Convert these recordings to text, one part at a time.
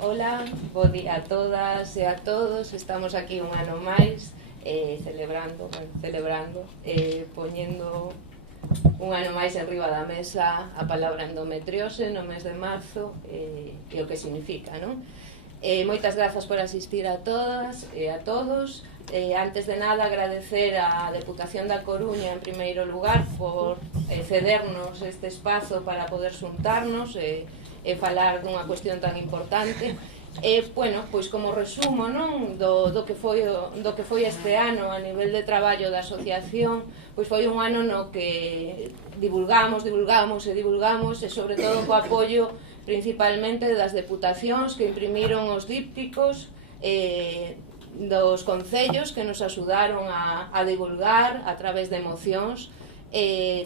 Ola, bo día a todas e a todos. Estamos aquí un ano máis celebrando, poñendo un ano máis en riba da mesa a palabra endometriose no mes de marzo e o que significa, non? Moitas grazas por asistir a todas e a todos. Antes de nada, agradecer á Deputación da Coruña, en primeiro lugar, por cedernos este espazo para poder xuntarnos e falar dunha cuestión tan importante. Bueno, pois como resumo, non, do que foi este ano a nivel de traballo da asociación, pois foi un ano no que divulgamos e sobre todo co apoio principalmente das deputacións que imprimiron os dípticos, dos concellos que nos axudaron a divulgar a través de mocións,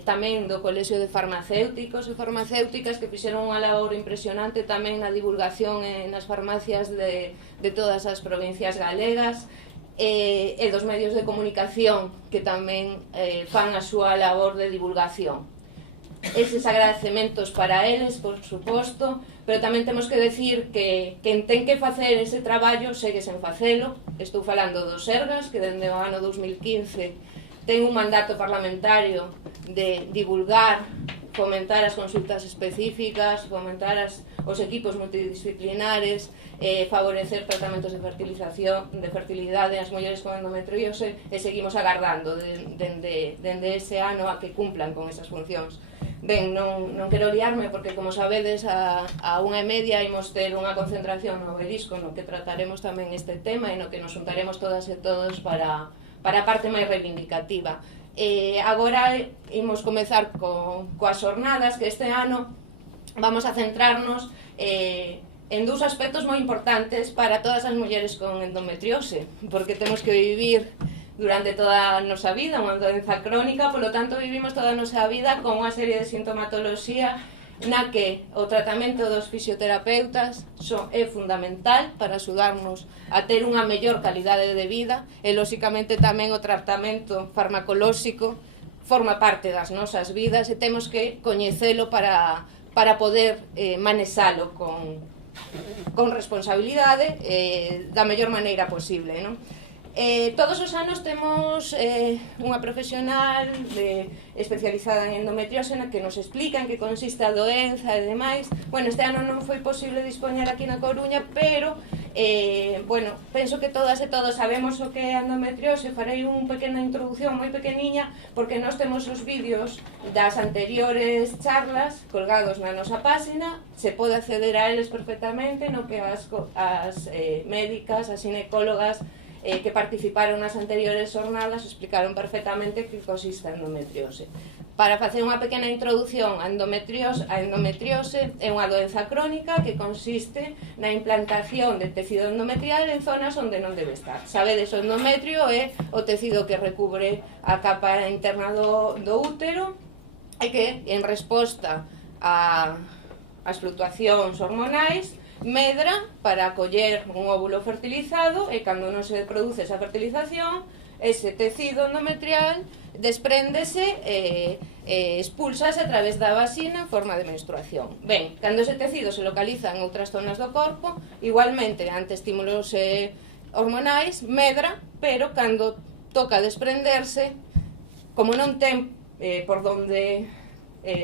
tamén do Colexio de Farmacéuticos e Farmacéuticas que fixeron unha labor impresionante tamén na divulgación nas farmacias de todas as provincias galegas, e dos medios de comunicación que tamén fan a súa labor de divulgación. Eses agradecementos para eles, por suposto, pero tamén temos que decir que quen ten que facer ese traballo segue sen facelo. Estou falando do Sergas, que dende o ano 2015 ten un mandato parlamentario de divulgar, fomentar as consultas específicas, fomentar os equipos multidisciplinares, favorecer tratamentos de fertilidade ás mulleres con endometriose, e seguimos agardando dende ese ano a que cumplan con esas funcións. Ben, non quero liarme porque, como sabedes, a 1:30 imos ter unha concentración no Obelisco no que trataremos tamén este tema e no que nos juntaremos todas e todos para a parte máis reivindicativa. Agora imos comezar coas xornadas que este ano vamos a centrarnos en dous aspectos moi importantes para todas as mulleres con endometriose, porque temos que vivir durante toda a nosa vida unha doenza crónica, polo tanto vivimos toda a nosa vida con unha serie de sintomatoloxía na que o tratamento dos fisioterapeutas é fundamental para axudarnos a ter unha mellor calidade de vida, e lóxicamente tamén o tratamento farmacolóxico forma parte das nosas vidas e temos que coñecelo para poder manexalo con responsabilidade da mellor maneira posible, non? Todos os anos temos unha profesional especializada en endometriose na que nos explica en que consiste a doenza e demais. Bueno, este ano non foi posible dispoñer aquí na Coruña, pero bueno, penso que todas e todos sabemos o que é a endometriose. Farei unha pequena introducción moi pequeniña porque nós temos os vídeos das anteriores charlas colgados na nosa página. Se pode acceder a eles perfectamente, no que as médicas, as ginecólogas que participaron nas anteriores xornadas explicaron perfectamente que consiste a endometriose. Para facer unha pequena introducción, a endometriose é unha doenza crónica que consiste na implantación de tecido endometrial en zonas onde non debe estar. Sabedes, o endometrio é o tecido que recubre a capa interna do útero e que, en resposta ás fluctuacións hormonais, medra para acoller un óvulo fertilizado, e cando non se produce esa fertilización, ese tecido endometrial despréndese e expúlsase a través da vagina en forma de menstruación. Ben, cando ese tecido se localiza en outras zonas do corpo, igualmente ante estímulos hormonais, medra, pero cando toca desprenderse, como non ten por donde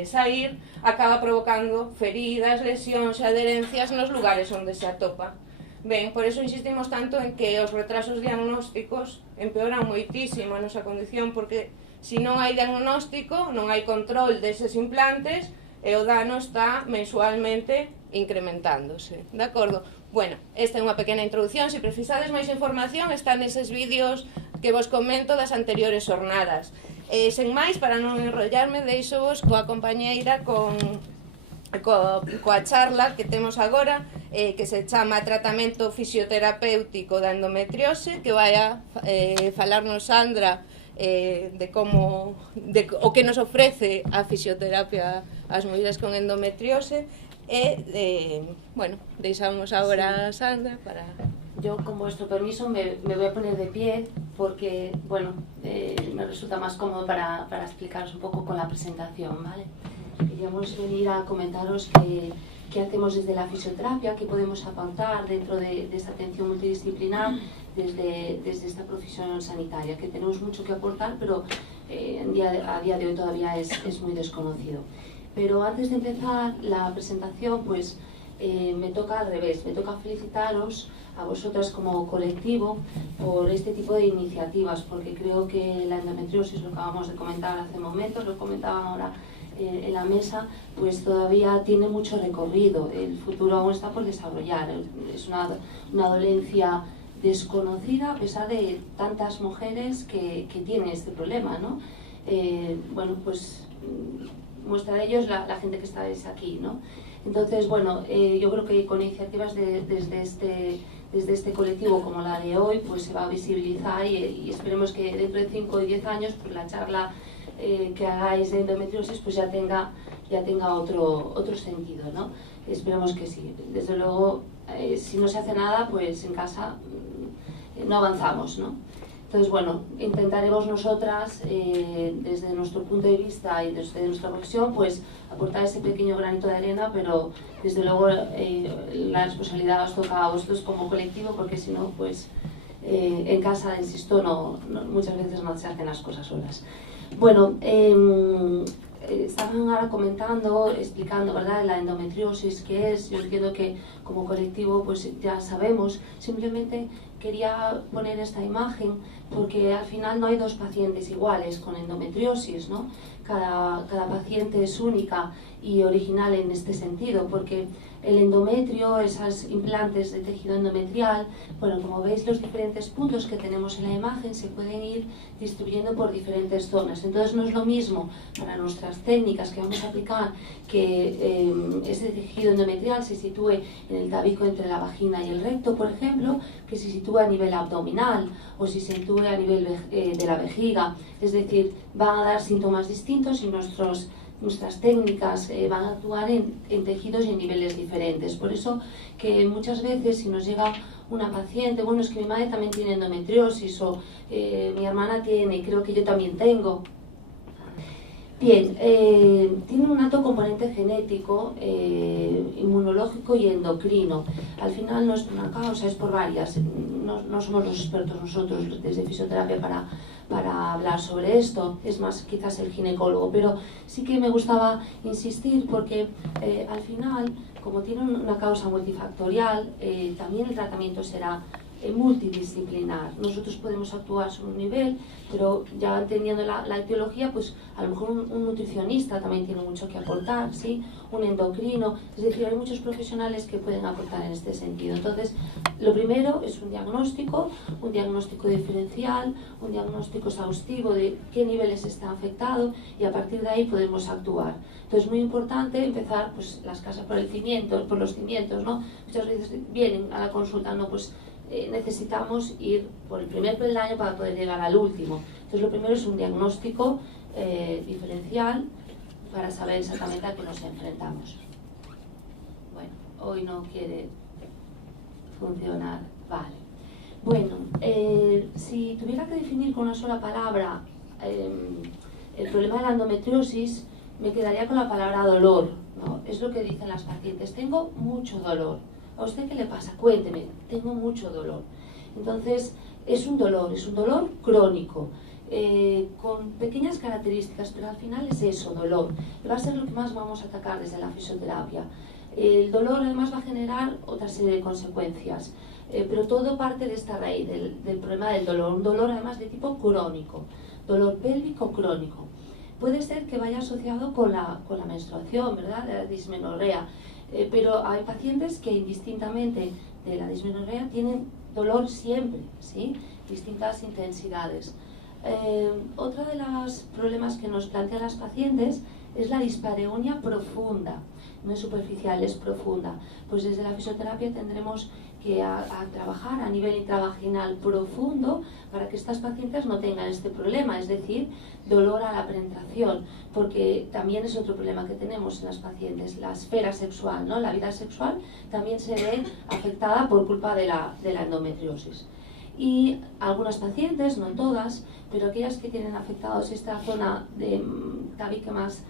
sair, acaba provocando feridas, lesións e adherencias nos lugares onde se atopa. Ben, por eso insistimos tanto en que os retrasos diagnósticos empeoran moitísimo a nosa condición, porque se non hai diagnóstico, non hai control deses implantes e o dano está mensualmente incrementándose. De acordo? Bueno, esta é unha pequena introducción. Se precisades máis información, están neses vídeos que vos comento das anteriores xornadas. Sen máis, para non enrollarme, deixo-vos coa compañeira coa charla que temos agora, que se chama Tratamento Fisioterapéutico da Endometriose, que vai a falarnos Sandra de o que nos ofrece a fisioterapia ás mulleres con endometriose. Bueno, deixamos agora a Sandra para... Yo, con vuestro permiso, me voy a poner de pie porque, bueno, me resulta más cómodo para explicaros un poco con la presentación, ¿vale? Queríamos venir a comentaros que qué hacemos desde la fisioterapia, qué podemos aportar dentro de esta atención multidisciplinar desde esta profesión sanitaria, que tenemos mucho que aportar, pero a día de hoy todavía es muy desconocido. Pero antes de empezar la presentación, pues me toca al revés, me toca felicitaros a vosotras como colectivo por este tipo de iniciativas, porque creo que la endometriosis, lo acabamos de comentar hace momentos, lo comentaban ahora en la mesa, pues todavía tiene mucho recorrido, el futuro aún está por desarrollar, es una dolencia desconocida a pesar de tantas mujeres que tienen este problema, ¿no? Bueno, pues muestra de ello es la gente que estáis aquí, ¿no? Entonces, bueno, yo creo que con iniciativas desde este colectivo como la de hoy, pues se va a visibilizar y esperemos que dentro de 5 y 10 años, pues la charla que hagáis de endometriosis pues ya tenga otro sentido, ¿no? Esperemos que sí. Desde luego, si no se hace nada, pues en casa no avanzamos, ¿no? Entonces, bueno, intentaremos nosotras, desde nuestro punto de vista y desde nuestra profesión, pues aportar ese pequeño granito de arena, pero desde luego la responsabilidad os toca a vosotros como colectivo, porque si no, pues en casa, insisto, muchas veces no se hacen las cosas solas. Bueno, estaban ahora comentando, explicando, ¿verdad?, la endometriosis, qué es. Yo entiendo que como colectivo pues ya sabemos, simplemente quería poner esta imagen porque al final no hay dos pacientes iguales con endometriosis, ¿no? Cada paciente es única y original en este sentido, porque el endometrio, esos implantes de tejido endometrial, bueno, como veis, los diferentes puntos que tenemos en la imagen se pueden ir distribuyendo por diferentes zonas. Entonces no es lo mismo para nuestras técnicas que vamos a aplicar que ese tejido endometrial se sitúe en el tabico entre la vagina y el recto, por ejemplo, que se sitúe a nivel abdominal o si se sitúe a nivel de la vejiga. Es decir, van a dar síntomas distintos y nuestras técnicas van a actuar en tejidos y en niveles diferentes. Por eso que muchas veces si nos llega una paciente, bueno, es que mi madre también tiene endometriosis o mi hermana tiene, creo que yo también tengo. Bien, tiene un alto componente genético, inmunológico y endocrino. Al final no es por una causa, es por varias. No somos los expertos nosotros desde fisioterapia para hablar sobre esto, es más quizás el ginecólogo, pero sí que me gustaba insistir porque al final, como tiene una causa multifactorial, también el tratamiento será multidisciplinar. Nosotros podemos actuar sobre un nivel, pero ya entendiendo la etiología, pues a lo mejor un nutricionista también tiene mucho que aportar, ¿sí? Un endocrino, es decir, hay muchos profesionales que pueden aportar en este sentido. Entonces, lo primero es un diagnóstico diferencial, un diagnóstico exhaustivo de qué niveles está afectado y a partir de ahí podemos actuar. Entonces, es muy importante empezar pues las casas por los cimientos, ¿no? Muchas veces vienen a la consulta, no, pues necesitamos ir por el primer peldaño para poder llegar al último. Entonces lo primero es un diagnóstico diferencial para saber exactamente a qué nos enfrentamos. Bueno, hoy no quiere funcionar. Vale. Bueno, si tuviera que definir con una sola palabra el problema de la endometriosis, me quedaría con la palabra dolor, ¿no? Es lo que dicen las pacientes. Tengo mucho dolor. ¿A usted qué le pasa? Cuénteme, tengo mucho dolor. Entonces, es un dolor crónico, con pequeñas características, pero al final es eso, dolor. Y va a ser lo que más vamos a atacar desde la fisioterapia. El dolor además va a generar otra serie de consecuencias, pero todo parte de esta raíz, del problema del dolor. Un dolor además de tipo crónico, dolor pélvico crónico. Puede ser que vaya asociado con la menstruación, ¿verdad? De la dismenorrea. Pero hay pacientes que indistintamente de la dismenorrea tienen dolor siempre, ¿sí? Distintas intensidades. Otro de los problemas que nos plantean las pacientes es la dispareunia profunda, no es superficial, es profunda. Pues desde la fisioterapia tendremos que trabajar a nivel intravaginal profundo para que estas pacientes no tengan este problema, es decir, dolor a la penetración, porque también es otro problema que tenemos en las pacientes, la esfera sexual, ¿no? La vida sexual también se ve afectada por culpa de la endometriosis. Y algunas pacientes, no todas, pero aquellas que tienen afectados esta zona de tabique más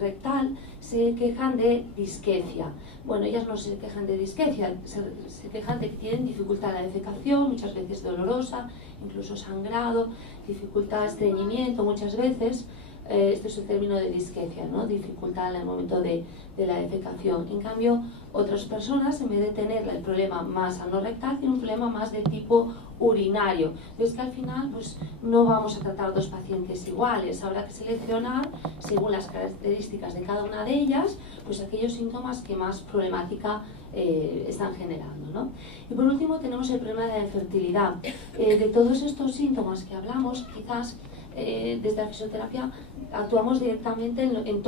rectal se quejan de disquecia. Bueno, ellas no se quejan de disquecia, se quejan de que tienen dificultad en la defecación, muchas veces dolorosa, incluso sangrado, dificultad de estreñimiento muchas veces. Este es el término de disquecia, ¿no? Dificultad en el momento de la defecación. En cambio, otras personas, en vez de tener el problema más anorrectal, tienen un problema más de tipo urinario. Ves que al final pues, no vamos a tratar dos pacientes iguales. Habrá que seleccionar, según las características de cada una de ellas, pues aquellos síntomas que más problemática están generando, ¿no? Y por último tenemos el problema de la infertilidad. De todos estos síntomas que hablamos, quizás desde la fisioterapia actuamos directamente en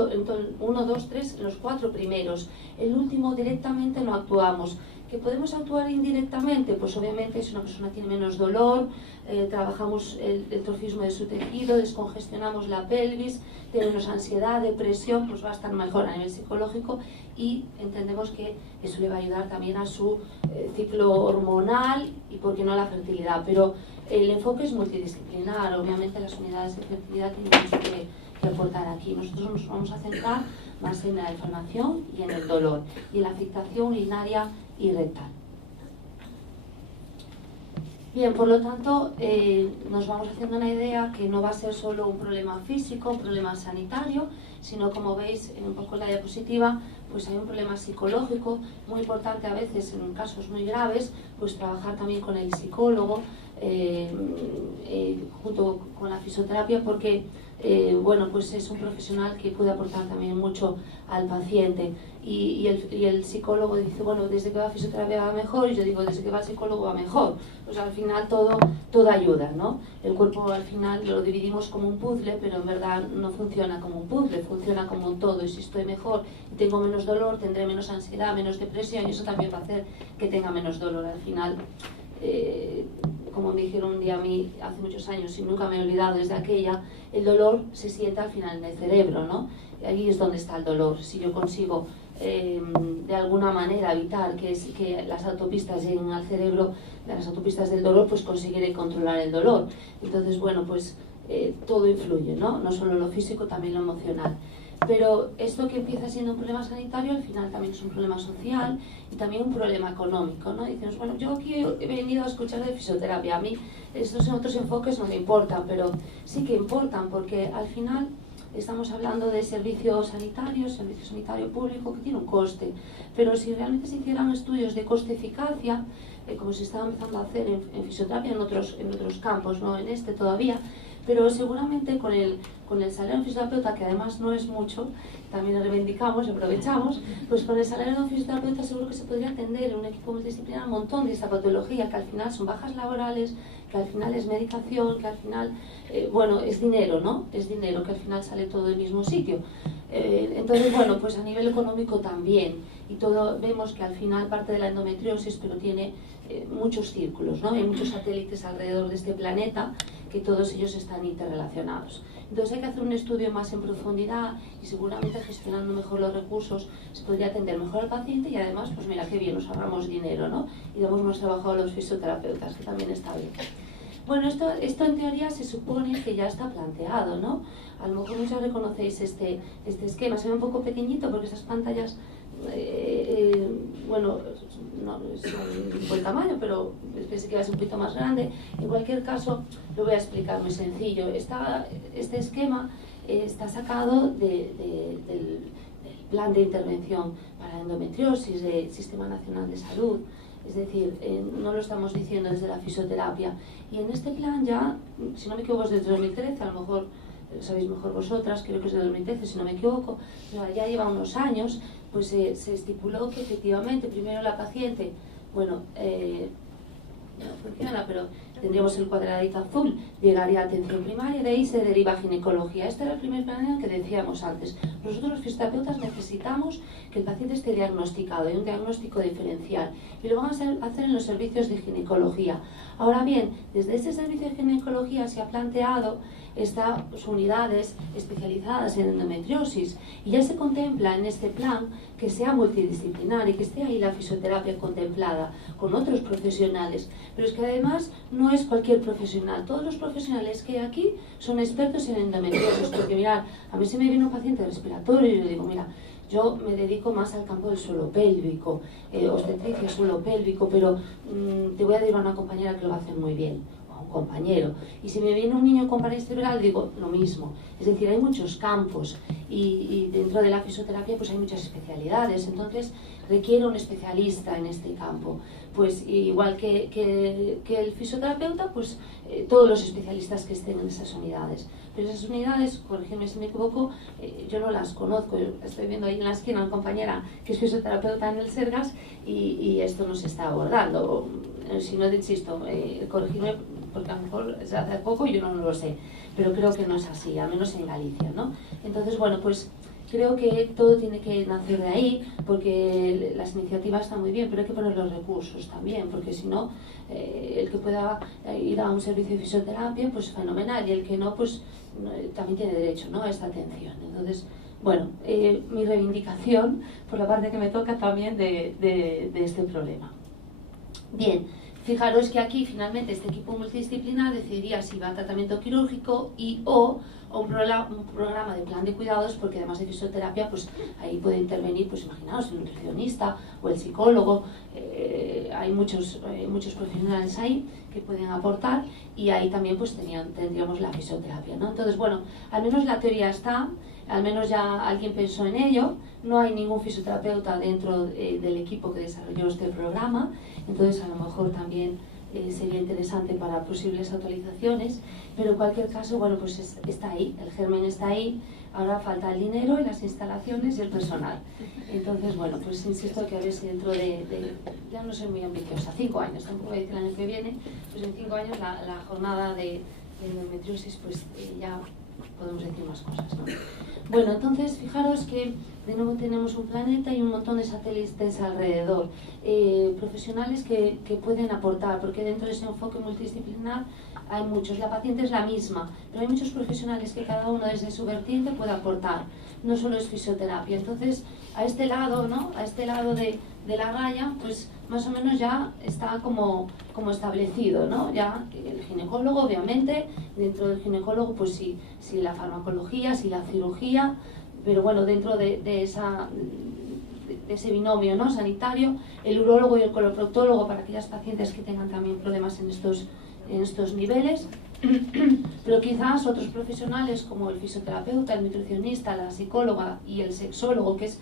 1, 2, 3, en los 4 primeros. El último directamente no actuamos. ¿Que podemos actuar indirectamente? Pues obviamente si una persona tiene menos dolor, trabajamos el trofismo de su tejido, descongestionamos la pelvis, tiene menos ansiedad, depresión, pues va a estar mejor a nivel psicológico y entendemos que eso le va a ayudar también a su ciclo hormonal y, por qué no, a la fertilidad. Pero el enfoque es multidisciplinar, obviamente las unidades de fertilidad tienen mucho que aportar aquí. Nosotros nos vamos a centrar más en la inflamación y en el dolor y en la afectación urinaria y rectal. Bien, por lo tanto, nos vamos haciendo una idea que no va a ser solo un problema físico, un problema sanitario, sino, como veis en un poco la diapositiva, pues hay un problema psicológico muy importante a veces en casos muy graves, pues trabajar también con el psicólogo junto con la fisioterapia, porque bueno, pues es un profesional que puede aportar también mucho al paciente y el psicólogo dice, bueno, desde que va a fisioterapia va mejor, y yo digo, desde que va al psicólogo va mejor. Pues al final todo ayuda, ¿no? El cuerpo al final lo dividimos como un puzzle, pero en verdad no funciona como un puzzle, funciona como un todo, y si estoy mejor y tengo menos dolor, tendré menos ansiedad, menos depresión, y eso también va a hacer que tenga menos dolor al final. Como me dijeron un día a mí hace muchos años y nunca me he olvidado desde aquella, el dolor se siente al final en el cerebro, ¿no? Y ahí es donde está el dolor. Si yo consigo de alguna manera evitar que las autopistas lleguen al cerebro, las autopistas del dolor, pues conseguiré controlar el dolor. Entonces, bueno, pues todo influye, ¿no? No solo lo físico, también lo emocional. Pero esto que empieza siendo un problema sanitario, al final también es un problema social y también un problema económico, ¿no? Dicen, bueno, yo aquí he venido a escuchar de fisioterapia, a mí estos otros enfoques no me importan, pero sí que importan, porque al final estamos hablando de servicio sanitario público que tiene un coste, pero si realmente se hicieran estudios de coste-eficacia, como se está empezando a hacer en fisioterapia en otros campos, no en este todavía, pero seguramente con el salario de un fisioterapeuta, que además no es mucho, también lo reivindicamos y aprovechamos, pues con el salario de un fisioterapeuta seguro que se podría atender en un equipo multidisciplinar un montón de esta patología, que al final son bajas laborales, que al final es medicación, que al final, bueno, es dinero, ¿no? Es dinero, que al final sale todo del mismo sitio. Entonces, bueno, pues a nivel económico también, y todo vemos que al final parte de la endometriosis, pero tiene muchos círculos, ¿no? Hay muchos satélites alrededor de este planeta, que todos ellos están interrelacionados. Entonces hay que hacer un estudio más en profundidad y seguramente gestionando mejor los recursos se podría atender mejor al paciente y además, pues mira qué bien, nos ahorramos dinero, ¿no? Y damos más trabajo a los fisioterapeutas, que también está bien. Bueno, esto en teoría se supone que ya está planteado, ¿no? A lo mejor muchos reconocéis este esquema, se ve un poco pequeñito porque esas pantallas, bueno, no son un buen tamaño, pero pensé que iba a ser un poquito más grande. En cualquier caso, lo voy a explicar muy sencillo. Este esquema está sacado del plan de intervención para la endometriosis del Sistema Nacional de Salud. Es decir, no lo estamos diciendo desde la fisioterapia. Y en este plan ya, si no me equivoco, es desde 2013, a lo mejor lo sabéis mejor vosotras, creo que es de 2013, si no me equivoco, pero ya lleva unos años, pues se estipuló que efectivamente primero la paciente, bueno, no funciona, pero tendríamos el cuadradito azul, llegaría a atención primaria y de ahí se deriva a ginecología. Este era el primer plan que decíamos antes. Nosotros los fisioterapeutas necesitamos que el paciente esté diagnosticado y un diagnóstico diferencial, y lo van a hacer en los servicios de ginecología. Ahora bien, desde este servicio de ginecología se ha planteado estas unidades especializadas en endometriosis, y ya se contempla en este plan que sea multidisciplinar y que esté ahí la fisioterapia contemplada con otros profesionales. Pero es que además no es cualquier profesional, todos los profesionales que hay aquí son expertos en endometriosis, porque mirad, a mí se me viene un paciente respiratorio y yo digo, mira, yo me dedico más al campo del suelo pélvico, obstetricia, suelo pélvico, pero te voy a decir a una compañera que lo va a hacer muy bien, o a un compañero. Y si me viene un niño con parálisis cerebral, digo lo mismo. Es decir, hay muchos campos y dentro de la fisioterapia pues hay muchas especialidades, entonces requiere un especialista en este campo. Pues igual que el fisioterapeuta, pues todos los especialistas que estén en esas unidades. Pero esas unidades, corrígeme si me equivoco, yo no las conozco. Yo estoy viendo ahí en la esquina una compañera que es fisioterapeuta en el Sergas y esto no se está abordando. Si no, insisto, corrígeme porque a lo mejor es hace poco y yo no lo sé, pero creo que no es así, al menos en Galicia, ¿no? Entonces, bueno, pues creo que todo tiene que nacer de ahí, porque las iniciativas están muy bien, pero hay que poner los recursos también, porque si no, el que pueda ir a un servicio de fisioterapia, pues fenomenal, y el que no, pues también tiene derecho, ¿no?, a esta atención. Entonces, bueno, mi reivindicación por la parte que me toca también de este problema. Bien, fijaros que aquí finalmente este equipo multidisciplinar decidiría si va a tratamiento quirúrgico o un programa de plan de cuidados, porque además de fisioterapia, pues ahí puede intervenir, pues imaginaos, el nutricionista o el psicólogo. Hay muchos profesionales ahí que pueden aportar, y ahí también pues tendríamos la fisioterapia, ¿no? Entonces, bueno, al menos la teoría está, al menos ya alguien pensó en ello. No hay ningún fisioterapeuta dentro del equipo que desarrolló este programa, entonces a lo mejor también sería interesante para posibles actualizaciones, pero en cualquier caso, bueno, pues está ahí, el germen está ahí. Ahora falta el dinero y las instalaciones y el personal. Entonces, bueno, pues insisto que a ver si dentro ya no soy muy ambiciosa, 5 años, tampoco voy a decir el año que viene, pues en 5 años la jornada de endometriosis, pues ya podemos decir más cosas, ¿no? Bueno, entonces fijaros que de nuevo tenemos un planeta y un montón de satélites alrededor, profesionales que pueden aportar, porque dentro de ese enfoque multidisciplinar hay muchos. La paciente es la misma, pero hay muchos profesionales que cada uno desde su vertiente puede aportar, no solo es fisioterapia. Entonces, a este lado, ¿no?, a este lado de la raya, pues más o menos ya está como establecido, ¿no? Ya el ginecólogo, obviamente, dentro del ginecólogo, pues sí la farmacología, sí la cirugía, pero bueno, dentro de ese binomio, ¿no?, sanitario, el urólogo y el coloproctólogo para aquellas pacientes que tengan también problemas en estos niveles. Pero quizás otros profesionales como el fisioterapeuta, el nutricionista, la psicóloga y el sexólogo, que es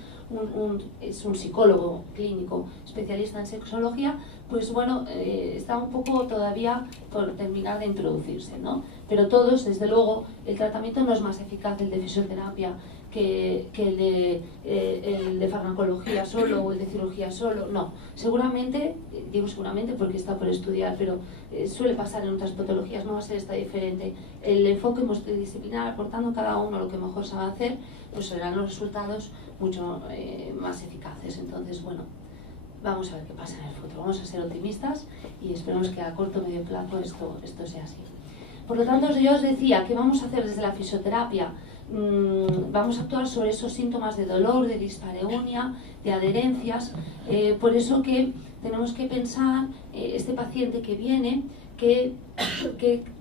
un psicólogo clínico especialista en sexología, pues bueno, está un poco todavía por terminar de introducirse, ¿no? Pero todos, desde luego, el tratamiento no es más eficaz el de fisioterapia que el de farmacología solo o el de cirugía solo, no. Seguramente, digo seguramente porque está por estudiar, pero suele pasar en otras patologías, no va a ser esta diferente. El enfoque multidisciplinar, aportando cada uno lo que mejor sabe hacer, pues serán los resultados mucho más eficaces. Entonces, bueno, vamos a ver qué pasa en el futuro. Vamos a ser optimistas y esperemos que a corto o medio plazo esto sea así. Por lo tanto, yo os decía que vamos a hacer desde la fisioterapia. Vamos a actuar sobre esos síntomas de dolor, de dispareunia, de adherencias. Por eso que tenemos que pensar, este paciente que viene, qué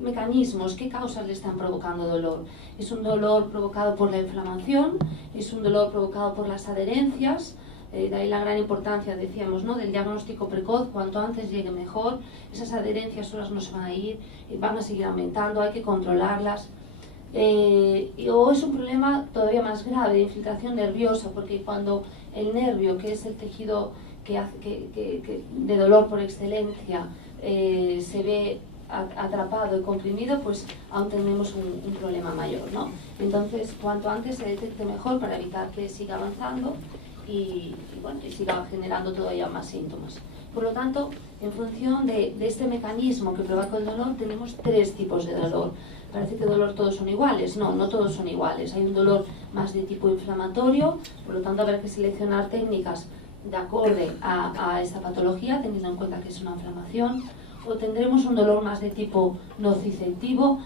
mecanismos, qué causas le están provocando dolor. ¿Es un dolor provocado por la inflamación? ¿Es un dolor provocado por las adherencias? De ahí la gran importancia, decíamos, ¿no?, del diagnóstico precoz. Cuanto antes llegue mejor. Esas adherencias solas no se van a ir, van a seguir aumentando, hay que controlarlas. O es un problema todavía más grave de infiltración nerviosa, porque cuando el nervio, que es el tejido de dolor por excelencia, se ve atrapado y comprimido, pues aún tenemos un problema mayor, ¿no? Entonces, cuanto antes se detecte mejor para evitar que siga avanzando y siga generando todavía más síntomas. Por lo tanto, en función de este mecanismo que provoca el dolor, tenemos 3 tipos de dolor. Parece que dolor todos son iguales. No todos son iguales. Hay un dolor más de tipo inflamatorio, por lo tanto habrá que seleccionar técnicas de acorde a esta patología, teniendo en cuenta que es una inflamación. o tendremos un dolor más de tipo nociceptivo.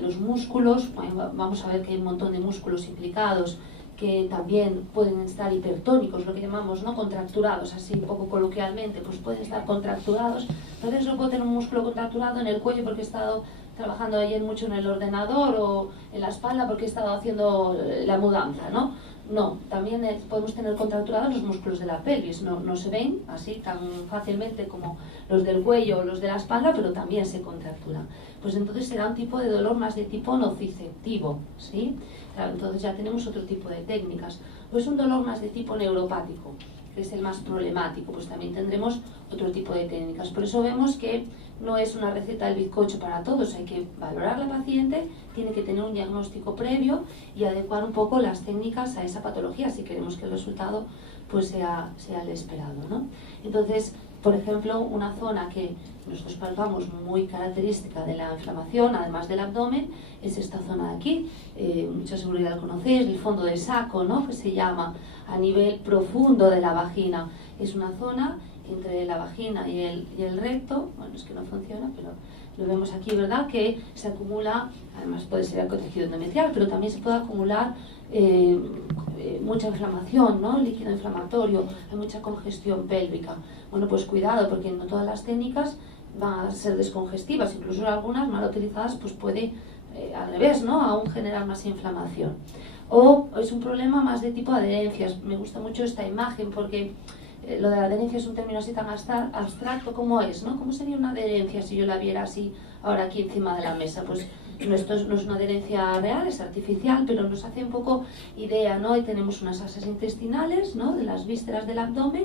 Los músculos, vamos a ver que hay un montón de músculos implicados que también pueden estar hipertónicos, lo que llamamos, ¿no?, contracturados, así un poco coloquialmente, pues pueden estar contracturados. Entonces no puedo tener un músculo contracturado en el cuello porque he estado trabajando ayer mucho en el ordenador, o en la espalda porque he estado haciendo la mudanza, ¿no? No, también podemos tener contracturados los músculos de la pelvis, no se ven así tan fácilmente como los del cuello o los de la espalda, pero también se contracturan. Pues entonces será un tipo de dolor más de tipo nociceptivo, ¿sí? Claro, entonces ya tenemos otro tipo de técnicas. Pues un dolor más de tipo neuropático, que es el más problemático, pues también tendremos otro tipo de técnicas. Por eso vemos que no es una receta del bizcocho para todos, hay que valorar a la paciente, tiene que tener un diagnóstico previo y adecuar un poco las técnicas a esa patología si queremos que el resultado pues sea el esperado, ¿no? Entonces, por ejemplo, una zona que nosotros palpamos muy característica de la inflamación, además del abdomen, es esta zona de aquí. Mucha seguridad lo conocéis, el fondo de saco, ¿no?, que se llama, a nivel profundo de la vagina. Es una zona entre la vagina y el recto. Bueno, es que no funciona, pero lo vemos aquí, ¿verdad?, que se acumula, además puede ser el tejido endometrial, pero también se puede acumular mucha inflamación, ¿no?, líquido inflamatorio, hay mucha congestión pélvica. Bueno, pues cuidado, porque no todas las técnicas van a ser descongestivas, incluso algunas mal utilizadas pues puede al revés, ¿no?, aún generar más inflamación. O es un problema más de tipo adherencias. Me gusta mucho esta imagen porque lo de la adherencia es un término así tan abstracto como es, ¿no? ¿Cómo sería una adherencia si yo la viera así ahora aquí encima de la mesa? Pues esto no es una adherencia real, es artificial, pero nos hace un poco idea, ¿no? Y tenemos unas asas intestinales, ¿no?, de las vísceras del abdomen,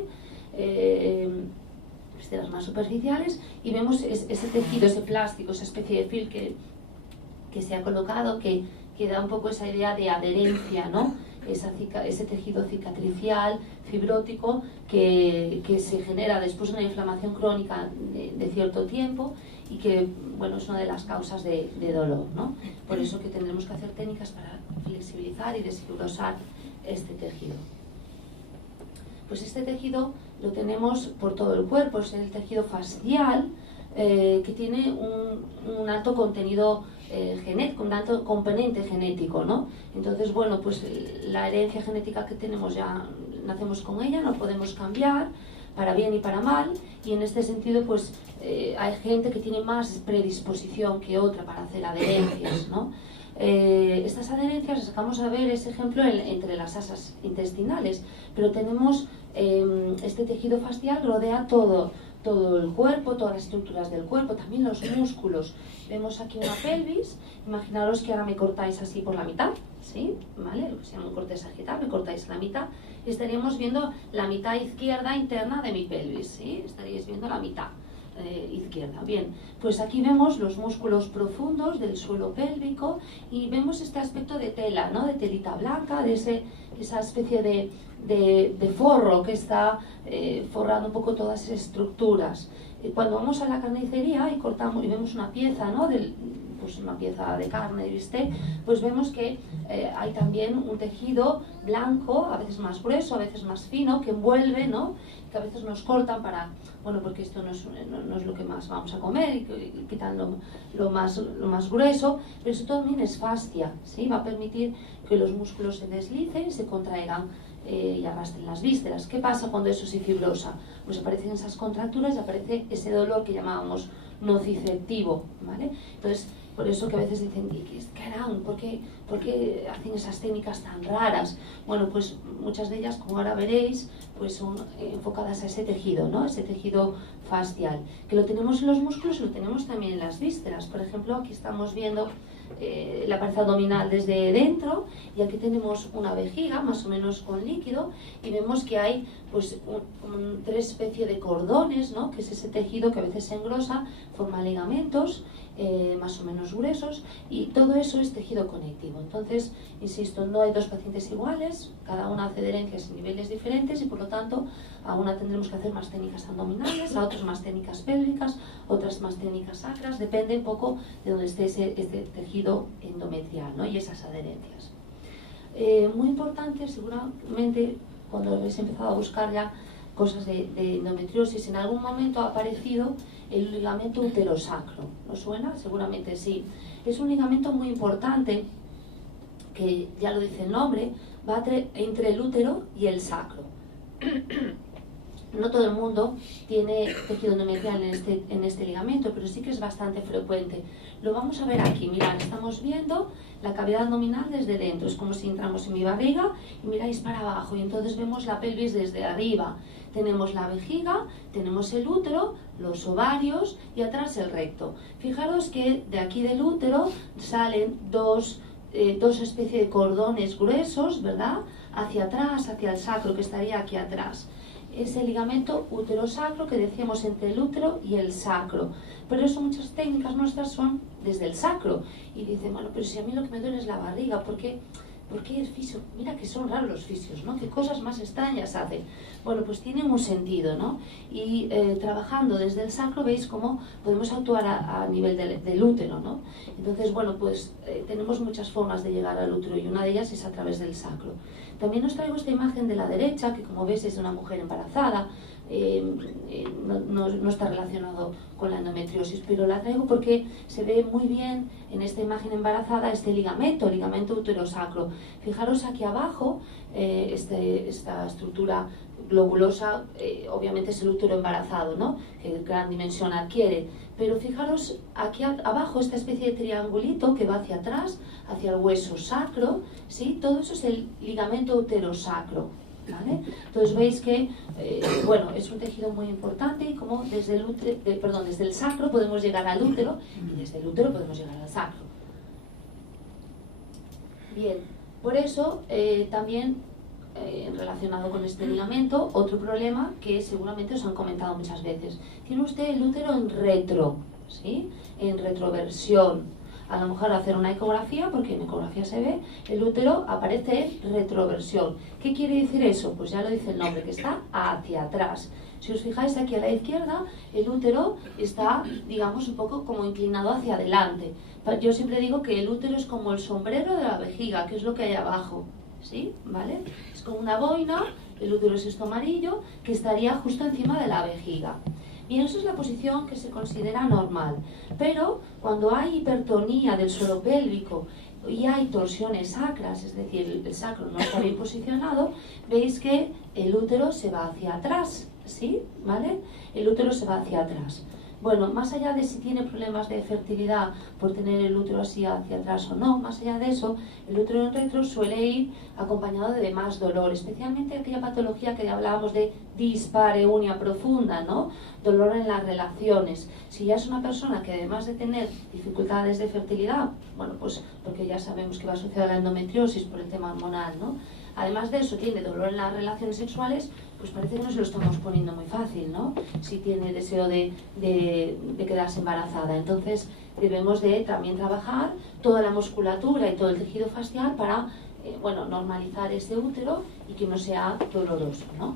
vísceras más superficiales, y vemos ese tejido, ese plástico, esa especie de film que se ha colocado, que da un poco esa idea de adherencia, ¿no? Ese tejido cicatricial, fibrótico, que se genera después de una inflamación crónica de cierto tiempo y que, bueno, es una de las causas de dolor, ¿no? Por eso que tendremos que hacer técnicas para flexibilizar y desfibrosar este tejido. Pues este tejido lo tenemos por todo el cuerpo, es el tejido fascial, que tiene un alto contenido genético, un alto componente genético, ¿no? Entonces, bueno, pues la herencia genética que tenemos ya nacemos con ella, no podemos cambiar, para bien y para mal, y en este sentido, pues hay gente que tiene más predisposición que otra para hacer adherencias, ¿no? Estas adherencias las sacamos a ver ese ejemplo entre las asas intestinales, pero tenemos este tejido fascial rodea todo el cuerpo, todas las estructuras del cuerpo, también los músculos. Vemos aquí una pelvis, imaginaros que ahora me cortáis así por la mitad, ¿sí? ¿Vale? Lo que se llama un corte sagital, me cortáis la mitad y estaríamos viendo la mitad izquierda interna de mi pelvis, ¿sí? Estaríais viendo la mitad izquierda. Bien, pues aquí vemos los músculos profundos del suelo pélvico y vemos este aspecto de tela, ¿no?, de telita blanca, de esa especie de forro que está forrando un poco todas esas estructuras. Cuando vamos a la carnicería y cortamos y vemos una pieza, ¿no?, pues una pieza de carne de bistec, pues vemos que hay también un tejido blanco, a veces más grueso, a veces más fino, que envuelve, ¿no?, que a veces nos cortan para, bueno, porque esto no es lo que más vamos a comer, y quitan lo más grueso, pero eso también es fascia, ¿sí? Va a permitir que los músculos se deslicen, se contraigan y arrastren las vísceras. ¿Qué pasa cuando eso se fibrosa? Pues aparecen esas contracturas y aparece ese dolor que llamábamos nociceptivo, ¿vale? Entonces, por eso que a veces dicen, ¿qué harán? ¿Por qué hacen esas técnicas tan raras? Bueno, pues muchas de ellas, como ahora veréis, pues son enfocadas a ese tejido, ¿no?, ese tejido fascial, que lo tenemos en los músculos y lo tenemos también en las vísceras. Por ejemplo, aquí estamos viendo la pared abdominal desde dentro, y aquí tenemos una vejiga más o menos con líquido, y vemos que hay pues tres especies de cordones, ¿no?, que es ese tejido que a veces se engrosa, forma ligamentos más o menos gruesos, y todo eso es tejido conectivo. Entonces, insisto, no hay dos pacientes iguales, cada una hace adherencias en niveles diferentes, y por lo tanto a una tendremos que hacer más técnicas abdominales, a otras más técnicas pélvicas, otras más técnicas sacras, depende un poco de donde esté este tejido endometrial, ¿no?, y esas adherencias. Muy importante, seguramente cuando habéis empezado a buscar ya cosas de endometriosis, en algún momento ha aparecido el ligamento uterosacro. ¿Os suena? Seguramente sí. Es un ligamento muy importante que, ya lo dice el nombre, va entre el útero y el sacro. No todo el mundo tiene tejido endometrial en este ligamento, pero sí que es bastante frecuente. Lo vamos a ver aquí. Mirad, estamos viendo la cavidad abdominal desde dentro. Es como si entramos en mi barriga y miráis para abajo. Y entonces vemos la pelvis desde arriba. Tenemos la vejiga, tenemos el útero, los ovarios y atrás el recto. Fijaros que de aquí del útero salen dos especies de cordones gruesos, ¿verdad? Hacia atrás, hacia el sacro, que estaría aquí atrás. Es el ligamento uterosacro que decíamos entre el útero y el sacro. Pero eso, muchas técnicas nuestras son desde el sacro. Y dicen, bueno, pero si a mí lo que me duele es la barriga, ¿por qué el fisio? Mira que son raros los fisios, ¿no? Qué cosas más extrañas hacen. Bueno, pues tienen un sentido, ¿no? Y trabajando desde el sacro veis cómo podemos actuar a nivel del útero, ¿no? Entonces, bueno, pues tenemos muchas formas de llegar al útero y una de ellas es a través del sacro. También os traigo esta imagen de la derecha, que como veis es de una mujer embarazada. No está relacionado con la endometriosis, pero la traigo porque se ve muy bien en esta imagen embarazada este ligamento uterosacro. Fijaros aquí abajo, esta estructura globulosa, obviamente es el útero embarazado, ¿no? Que gran dimensión adquiere. Pero fijaros aquí abajo esta especie de triangulito que va hacia atrás, hacia el hueso sacro, ¿sí? Todo eso es el ligamento uterosacro, ¿vale? Entonces veis que, bueno, es un tejido muy importante y como desde el sacro podemos llegar al útero y desde el útero podemos llegar al sacro. Bien, por eso también relacionado con este ligamento, otro problema que seguramente os han comentado muchas veces. Tiene usted el útero en retro, ¿sí? En retroversión. A lo mejor hacer una ecografía, porque en ecografía se ve, el útero aparece en retroversión. ¿Qué quiere decir eso? Pues ya lo dice el nombre, que está hacia atrás. Si os fijáis aquí a la izquierda, el útero está, digamos, un poco como inclinado hacia adelante. Yo siempre digo que el útero es como el sombrero de la vejiga, que es lo que hay abajo, ¿sí? ¿Vale? Es como una boina, el útero es esto amarillo, que estaría justo encima de la vejiga. Bien, eso es la posición que se considera normal. Pero cuando hay hipertonía del suelo pélvico y hay torsiones sacras, es decir, el sacro no está bien posicionado, veis que el útero se va hacia atrás, ¿sí? ¿Vale? El útero se va hacia atrás. Bueno, más allá de si tiene problemas de fertilidad por tener el útero así hacia atrás o no, más allá de eso, el útero en retro suele ir acompañado de más dolor, especialmente aquella patología que hablábamos de dispareunia profunda, ¿no? Dolor en las relaciones. Si ya es una persona que además de tener dificultades de fertilidad, bueno, pues porque ya sabemos que va asociada a la endometriosis por el tema hormonal, ¿no? Además de eso, tiene dolor en las relaciones sexuales, pues parece que no se lo estamos poniendo muy fácil, ¿no? Si tiene deseo de quedarse embarazada. Entonces, debemos de también trabajar toda la musculatura y todo el tejido facial para, bueno, normalizar ese útero y que no sea doloroso, ¿no?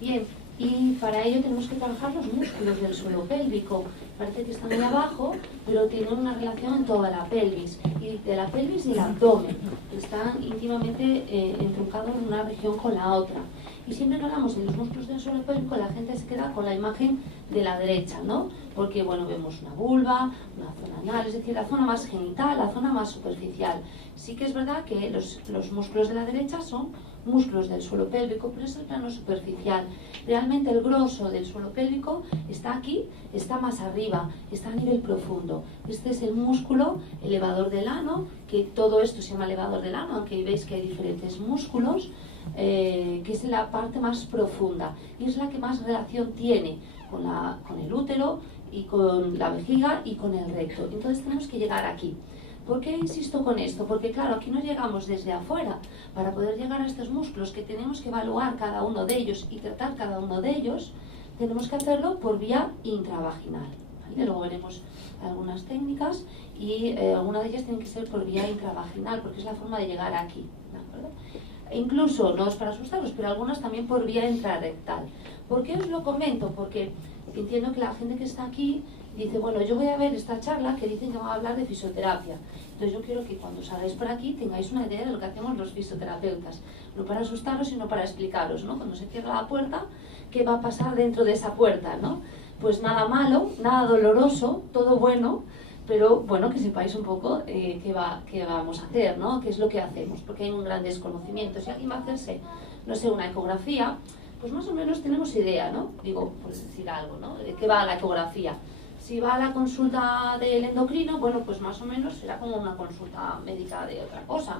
Bien, y para ello tenemos que trabajar los músculos del suelo pélvico. Parece que están ahí abajo, pero tienen una relación en toda la pelvis, y de la pelvis y el abdomen. Están íntimamente entroncados en una región con la otra. Y siempre que hablamos de los músculos del suelo pélvico, la gente se queda con la imagen de la derecha, ¿no? Porque, bueno, vemos una vulva, una zona anal, es decir, la zona más genital, la zona más superficial. Sí que es verdad que los músculos de la derecha son músculos del suelo pélvico, pero es el plano superficial. Realmente el grosso del suelo pélvico está aquí, está más arriba, está a nivel profundo. Este es el músculo elevador del ano, que todo esto se llama elevador del ano, aunque veis que hay diferentes músculos, que es la parte más profunda y es la que más relación tiene con el útero y con la vejiga y con el recto. Entonces tenemos que llegar aquí. ¿Por qué insisto con esto? Porque claro, aquí no llegamos desde afuera. Para poder llegar a estos músculos, que tenemos que evaluar cada uno de ellos y tratar cada uno de ellos, tenemos que hacerlo por vía intravaginal, ¿vale? Luego veremos algunas técnicas y algunas de ellas tienen que ser por vía intravaginal, porque es la forma de llegar aquí, ¿de acuerdo? E incluso, no es para asustaros, pero algunas también por vía intrarrectal. ¿Por qué os lo comento? Porque entiendo que la gente que está aquí dice, bueno, yo voy a ver esta charla que dicen que va a hablar de fisioterapia. Entonces yo quiero que cuando salgáis por aquí tengáis una idea de lo que hacemos los fisioterapeutas. No para asustaros, sino para explicaros, ¿no? Cuando se cierra la puerta, ¿qué va a pasar dentro de esa puerta, ¿no? Pues nada malo, nada doloroso, todo bueno, pero bueno, que sepáis un poco qué vamos a hacer, ¿no? Qué es lo que hacemos, porque hay un gran desconocimiento. Si alguien va a hacerse, no sé, una ecografía, pues más o menos tenemos idea, ¿no? Digo, por decir algo, ¿no? ¿De qué va la ecografía? Si va a la consulta del endocrino, bueno, pues más o menos será como una consulta médica de otra cosa.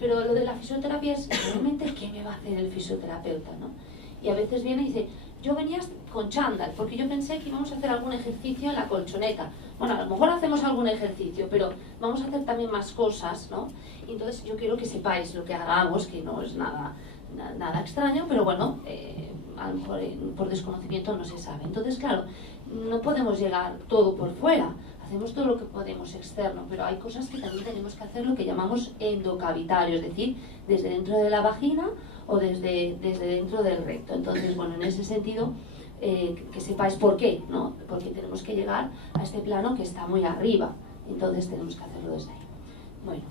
Pero lo de la fisioterapia es, realmente, ¿qué me va a hacer el fisioterapeuta, no? Y a veces viene y dice, yo venía con chándal, porque yo pensé que íbamos a hacer algún ejercicio en la colchoneta. Bueno, a lo mejor hacemos algún ejercicio, pero vamos a hacer también más cosas, ¿no? Y entonces yo quiero que sepáis lo que hagamos, que no es nada extraño, pero bueno, a lo mejor por desconocimiento no se sabe. Entonces, claro, no podemos llegar todo por fuera, hacemos todo lo que podemos externo, pero hay cosas que también tenemos que hacer lo que llamamos endocavitario, es decir, desde dentro de la vagina o desde dentro del recto. Entonces, bueno, en ese sentido, que sepáis por qué, ¿no? Porque tenemos que llegar a este plano que está muy arriba, entonces tenemos que hacerlo desde ahí. Bueno,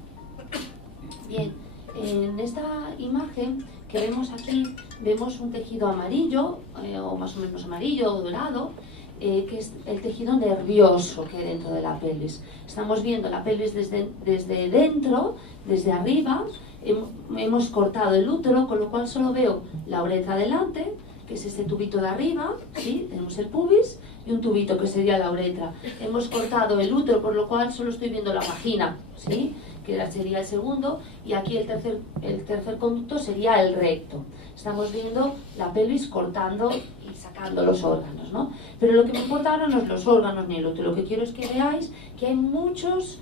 bien, en esta imagen que vemos aquí, vemos un tejido amarillo, o más o menos amarillo o dorado, que es el tejido nervioso que hay dentro de la pelvis. Estamos viendo la pelvis desde dentro, desde arriba, hemos cortado el útero, con lo cual solo veo la uretra delante, que es este tubito de arriba, ¿sí? Tenemos el pubis y un tubito que sería la uretra. Hemos cortado el útero, por lo cual solo estoy viendo la vagina, ¿sí? Que sería el segundo, y aquí el tercer conducto sería el recto. Estamos viendo la pelvis cortando y sacando los órganos, ¿no? Pero lo que me importa ahora no es los órganos ni el útero, lo que quiero es que veáis que hay muchas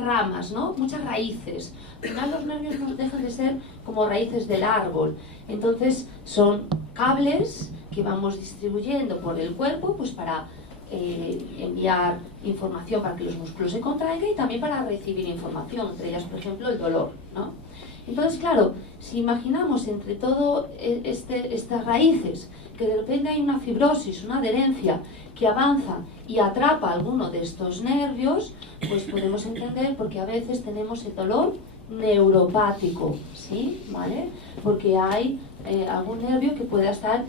ramas, ¿no? Muchas raíces. Al final los nervios no dejan de ser como raíces del árbol. Entonces son cables que vamos distribuyendo por el cuerpo, pues para enviar información para que los músculos se contraigan y también para recibir información, entre ellas, por ejemplo, el dolor, ¿no? Entonces, claro, si imaginamos entre todo estas raíces, que de repente hay una fibrosis, una adherencia que avanza y atrapa alguno de estos nervios, pues podemos entender por qué a veces tenemos el dolor neuropático, ¿sí? ¿Vale? Porque hay algún nervio que pueda estar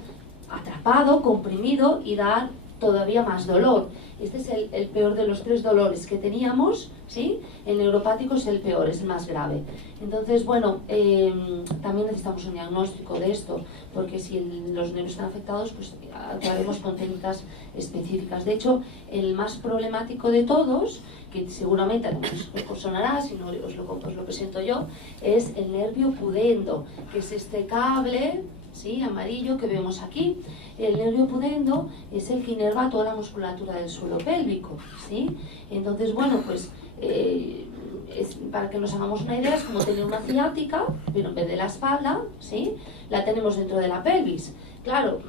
atrapado, comprimido y dar todavía más dolor. Este es el peor de los tres dolores que teníamos, ¿sí? El neuropático es el peor, es el más grave. Entonces, bueno, también necesitamos un diagnóstico de esto, porque si los nervios están afectados, pues actuaremos con técnicas específicas. De hecho, el más problemático de todos, que seguramente os sonará, si no os lo presento yo, es el nervio pudendo, que es este cable, ¿sí? Amarillo que vemos aquí. El nervio pudendo es el que inerva toda la musculatura del suelo pélvico, ¿sí? Entonces, bueno, pues para que nos hagamos una idea, es como tener una ciática, pero en vez de la espalda, ¿sí? La tenemos dentro de la pelvis. Claro,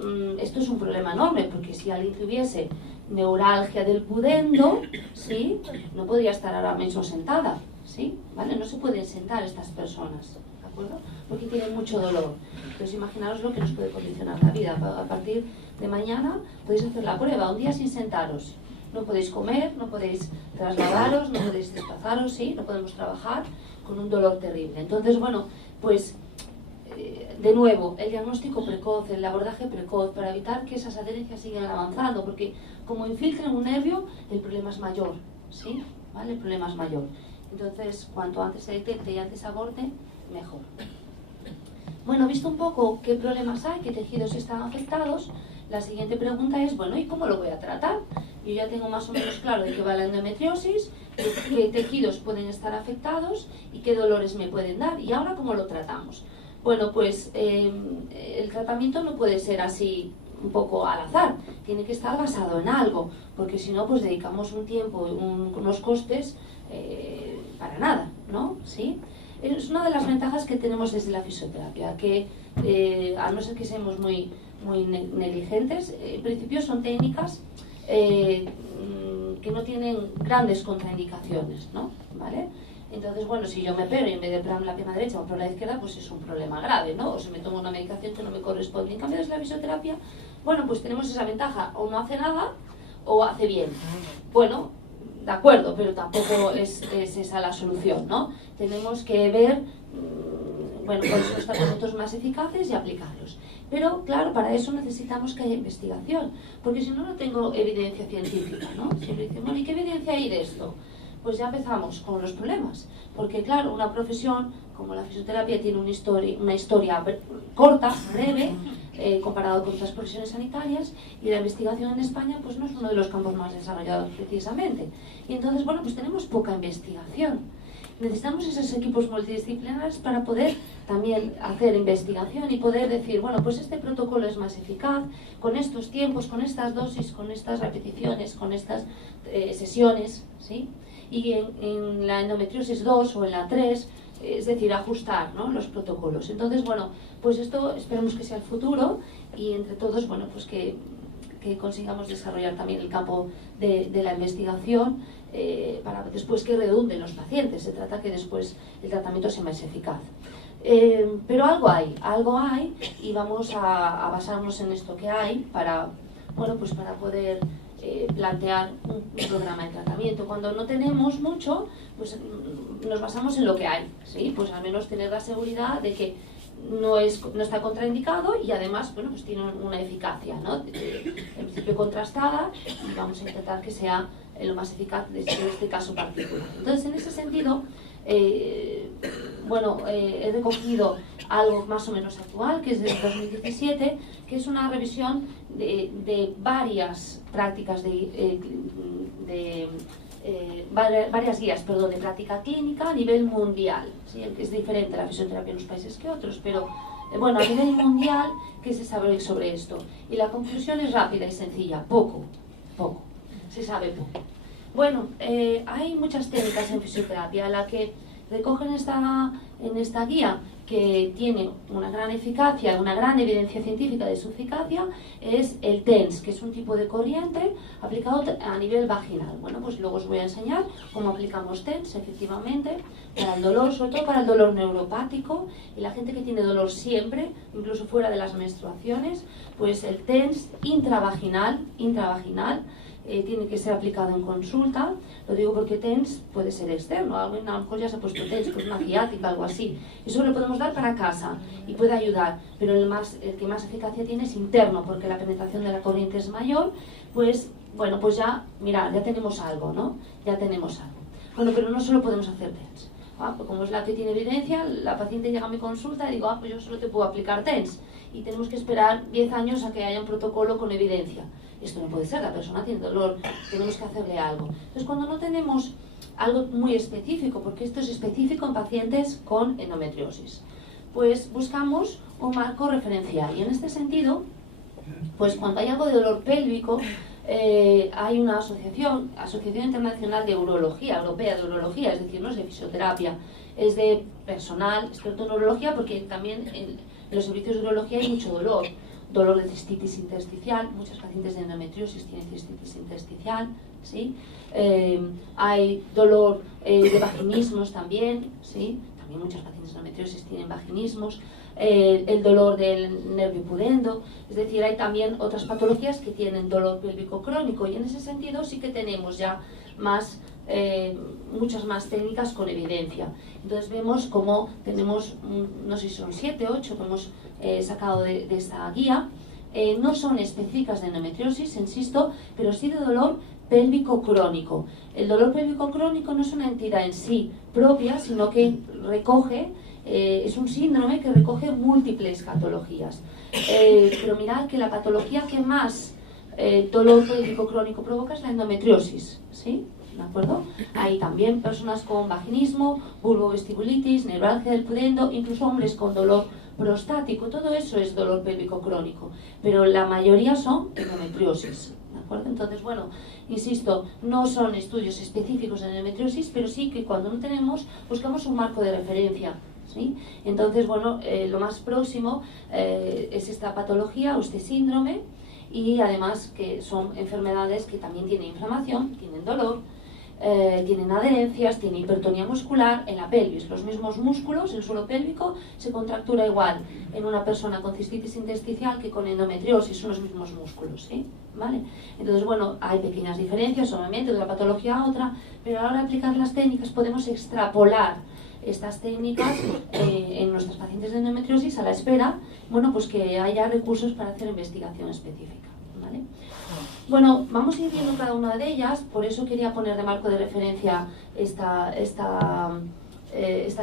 esto es un problema enorme, porque si alguien tuviese neuralgia del pudendo, ¿sí? No podría estar ahora mismo sentada, ¿sí? ¿Vale? No se pueden sentar estas personas, ¿de acuerdo? Porque tienen mucho dolor. Entonces imaginaros lo que nos puede condicionar la vida. A partir de mañana podéis hacer la prueba, un día sin sentaros. No podéis comer, no podéis trasladaros, no podéis desplazaros, ¿sí? No podemos trabajar con un dolor terrible. Entonces, bueno, pues de nuevo, el diagnóstico precoz, el abordaje precoz, para evitar que esas adherencias sigan avanzando, porque como infiltren un nervio, el problema es mayor, ¿sí? ¿Vale? El problema es mayor. Entonces, cuanto antes se detecte y antes aborte, mejor. Bueno, visto un poco qué problemas hay, qué tejidos están afectados, la siguiente pregunta es, bueno, ¿y cómo lo voy a tratar? Yo ya tengo más o menos claro de qué va la endometriosis, qué tejidos pueden estar afectados y qué dolores me pueden dar. ¿Y ahora cómo lo tratamos? Bueno, pues el tratamiento no puede ser así un poco al azar, tiene que estar basado en algo, porque si no, pues dedicamos un tiempo, unos costes para nada, ¿no? ¿Sí? Es una de las ventajas que tenemos desde la fisioterapia, que a no ser que seamos muy negligentes, en principio son técnicas que no tienen grandes contraindicaciones, ¿no? ¿Vale? Entonces, bueno, si yo me opero y en vez de operarme la pierna derecha o por la izquierda, pues es un problema grave, ¿no? O si me tomo una medicación que no me corresponde. En cambio, desde la fisioterapia, bueno, pues tenemos esa ventaja, o no hace nada, o hace bien. Bueno, de acuerdo, pero tampoco es esa la solución, ¿no? Tenemos que ver, bueno, cuáles son los tratamientos más eficaces y aplicarlos. Pero, claro, para eso necesitamos que haya investigación, porque si no, no tengo evidencia científica, ¿no? Siempre dicen, bueno, ¿y qué evidencia hay de esto? Pues ya empezamos con los problemas, porque, claro, una profesión como la fisioterapia tiene una historia corta, breve, comparado con otras profesiones sanitarias, y la investigación en España pues no es uno de los campos más desarrollados precisamente. Y entonces, bueno, pues tenemos poca investigación. Necesitamos esos equipos multidisciplinares para poder también hacer investigación y poder decir, bueno, pues este protocolo es más eficaz, con estos tiempos, con estas dosis, con estas repeticiones, con estas sesiones, ¿sí? Y en la endometriosis 2 o en la 3, es decir, ajustar, ¿no?, los protocolos. Entonces, bueno, pues esto esperemos que sea el futuro y entre todos, bueno, pues que consigamos desarrollar también el campo de la investigación para después que redunden los pacientes. Se trata que después el tratamiento sea más eficaz. Pero algo hay y vamos a basarnos en esto que hay para, bueno, pues para poder plantear un programa de tratamiento. Cuando no tenemos mucho, pues nos basamos en lo que hay, ¿sí? Pues al menos tener la seguridad de que no está contraindicado y además, bueno, pues tiene una eficacia, ¿no? En principio contrastada, y vamos a intentar que sea lo más eficaz en este caso particular. Entonces, en ese sentido, bueno, he recogido algo más o menos actual, que es del 2017, que es una revisión de varias prácticas varias guías, de práctica clínica a nivel mundial, ¿sí? Es diferente la fisioterapia en unos países que otros, pero bueno, a nivel mundial, ¿qué se sabe sobre esto? Y la conclusión es rápida y sencilla: poco, se sabe poco. Bueno, hay muchas técnicas en fisioterapia. La que recogen en esta guía, que tiene una gran eficacia, una gran evidencia científica de su eficacia, es el TENS, que es un tipo de corriente aplicado a nivel vaginal. Bueno, pues luego os voy a enseñar cómo aplicamos TENS efectivamente para el dolor, sobre todo para el dolor neuropático, y la gente que tiene dolor siempre, incluso fuera de las menstruaciones, pues el TENS intravaginal tiene que ser aplicado en consulta. Lo digo porque TENS puede ser externo, a lo mejor ya se ha puesto TENS, pues una ciática, algo así. Eso lo podemos dar para casa y puede ayudar, pero el que más eficacia tiene es interno, porque la penetración de la corriente es mayor. Pues bueno, pues ya, mirad, ya tenemos algo, ¿no? Ya tenemos algo. Bueno, pero no solo podemos hacer TENS. Pues como es la que tiene evidencia, la paciente llega a mi consulta y digo, pues yo solo te puedo aplicar TENS. Y tenemos que esperar 10 años a que haya un protocolo con evidencia. Esto no puede ser, la persona tiene dolor, tenemos que hacerle algo. Entonces, cuando no tenemos algo muy específico, porque esto es específico en pacientes con endometriosis, pues buscamos un marco referencial. Y en este sentido, pues cuando hay algo de dolor pélvico, hay una Asociación Internacional de Urología, Europea de Urología, es decir, no es de fisioterapia, es de personal experto en urología, porque también en los servicios de urología hay mucho dolor de cistitis intersticial. Muchos pacientes de endometriosis tienen cistitis intersticial, ¿sí? Hay dolor de vaginismos también, ¿sí? También muchos pacientes de endometriosis tienen vaginismos. El dolor del nervio pudendo, es decir, hay también otras patologías que tienen dolor pélvico crónico, y en ese sentido sí que tenemos ya muchas más técnicas con evidencia. Entonces vemos cómo tenemos, no sé si son 7, 8 que hemos sacado de esta guía. No son específicas de endometriosis, insisto, pero sí de dolor pélvico crónico. El dolor pélvico crónico no es una entidad en sí propia, sino que recoge, es un síndrome que recoge múltiples patologías. Pero mirad que la patología que más dolor pélvico crónico provoca es la endometriosis, ¿sí? ¿De acuerdo? Hay también personas con vaginismo, vulvovestibulitis, neuralgia del pudendo, incluso hombres con dolor prostático. Todo eso es dolor pélvico crónico, pero la mayoría son endometriosis, ¿de acuerdo? Entonces, bueno, insisto, no son estudios específicos de endometriosis, pero sí que cuando no tenemos, buscamos un marco de referencia, ¿sí? Entonces, bueno, lo más próximo es esta patología o este síndrome, y además que son enfermedades que también tienen inflamación, tienen dolor, tienen adherencias, tiene hipertonía muscular en la pelvis. Los mismos músculos, el suelo pélvico, se contractura igual en una persona con cistitis intersticial que con endometriosis, son los mismos músculos, ¿sí? ¿Vale? Entonces, bueno, hay pequeñas diferencias, obviamente, de una patología a otra, pero a la hora de aplicar las técnicas podemos extrapolar estas técnicas en nuestros pacientes de endometriosis a la espera, bueno, pues que haya recursos para hacer investigación específica, ¿vale? Bueno, vamos a ir viendo cada una de ellas, por eso quería poner de marco de referencia esta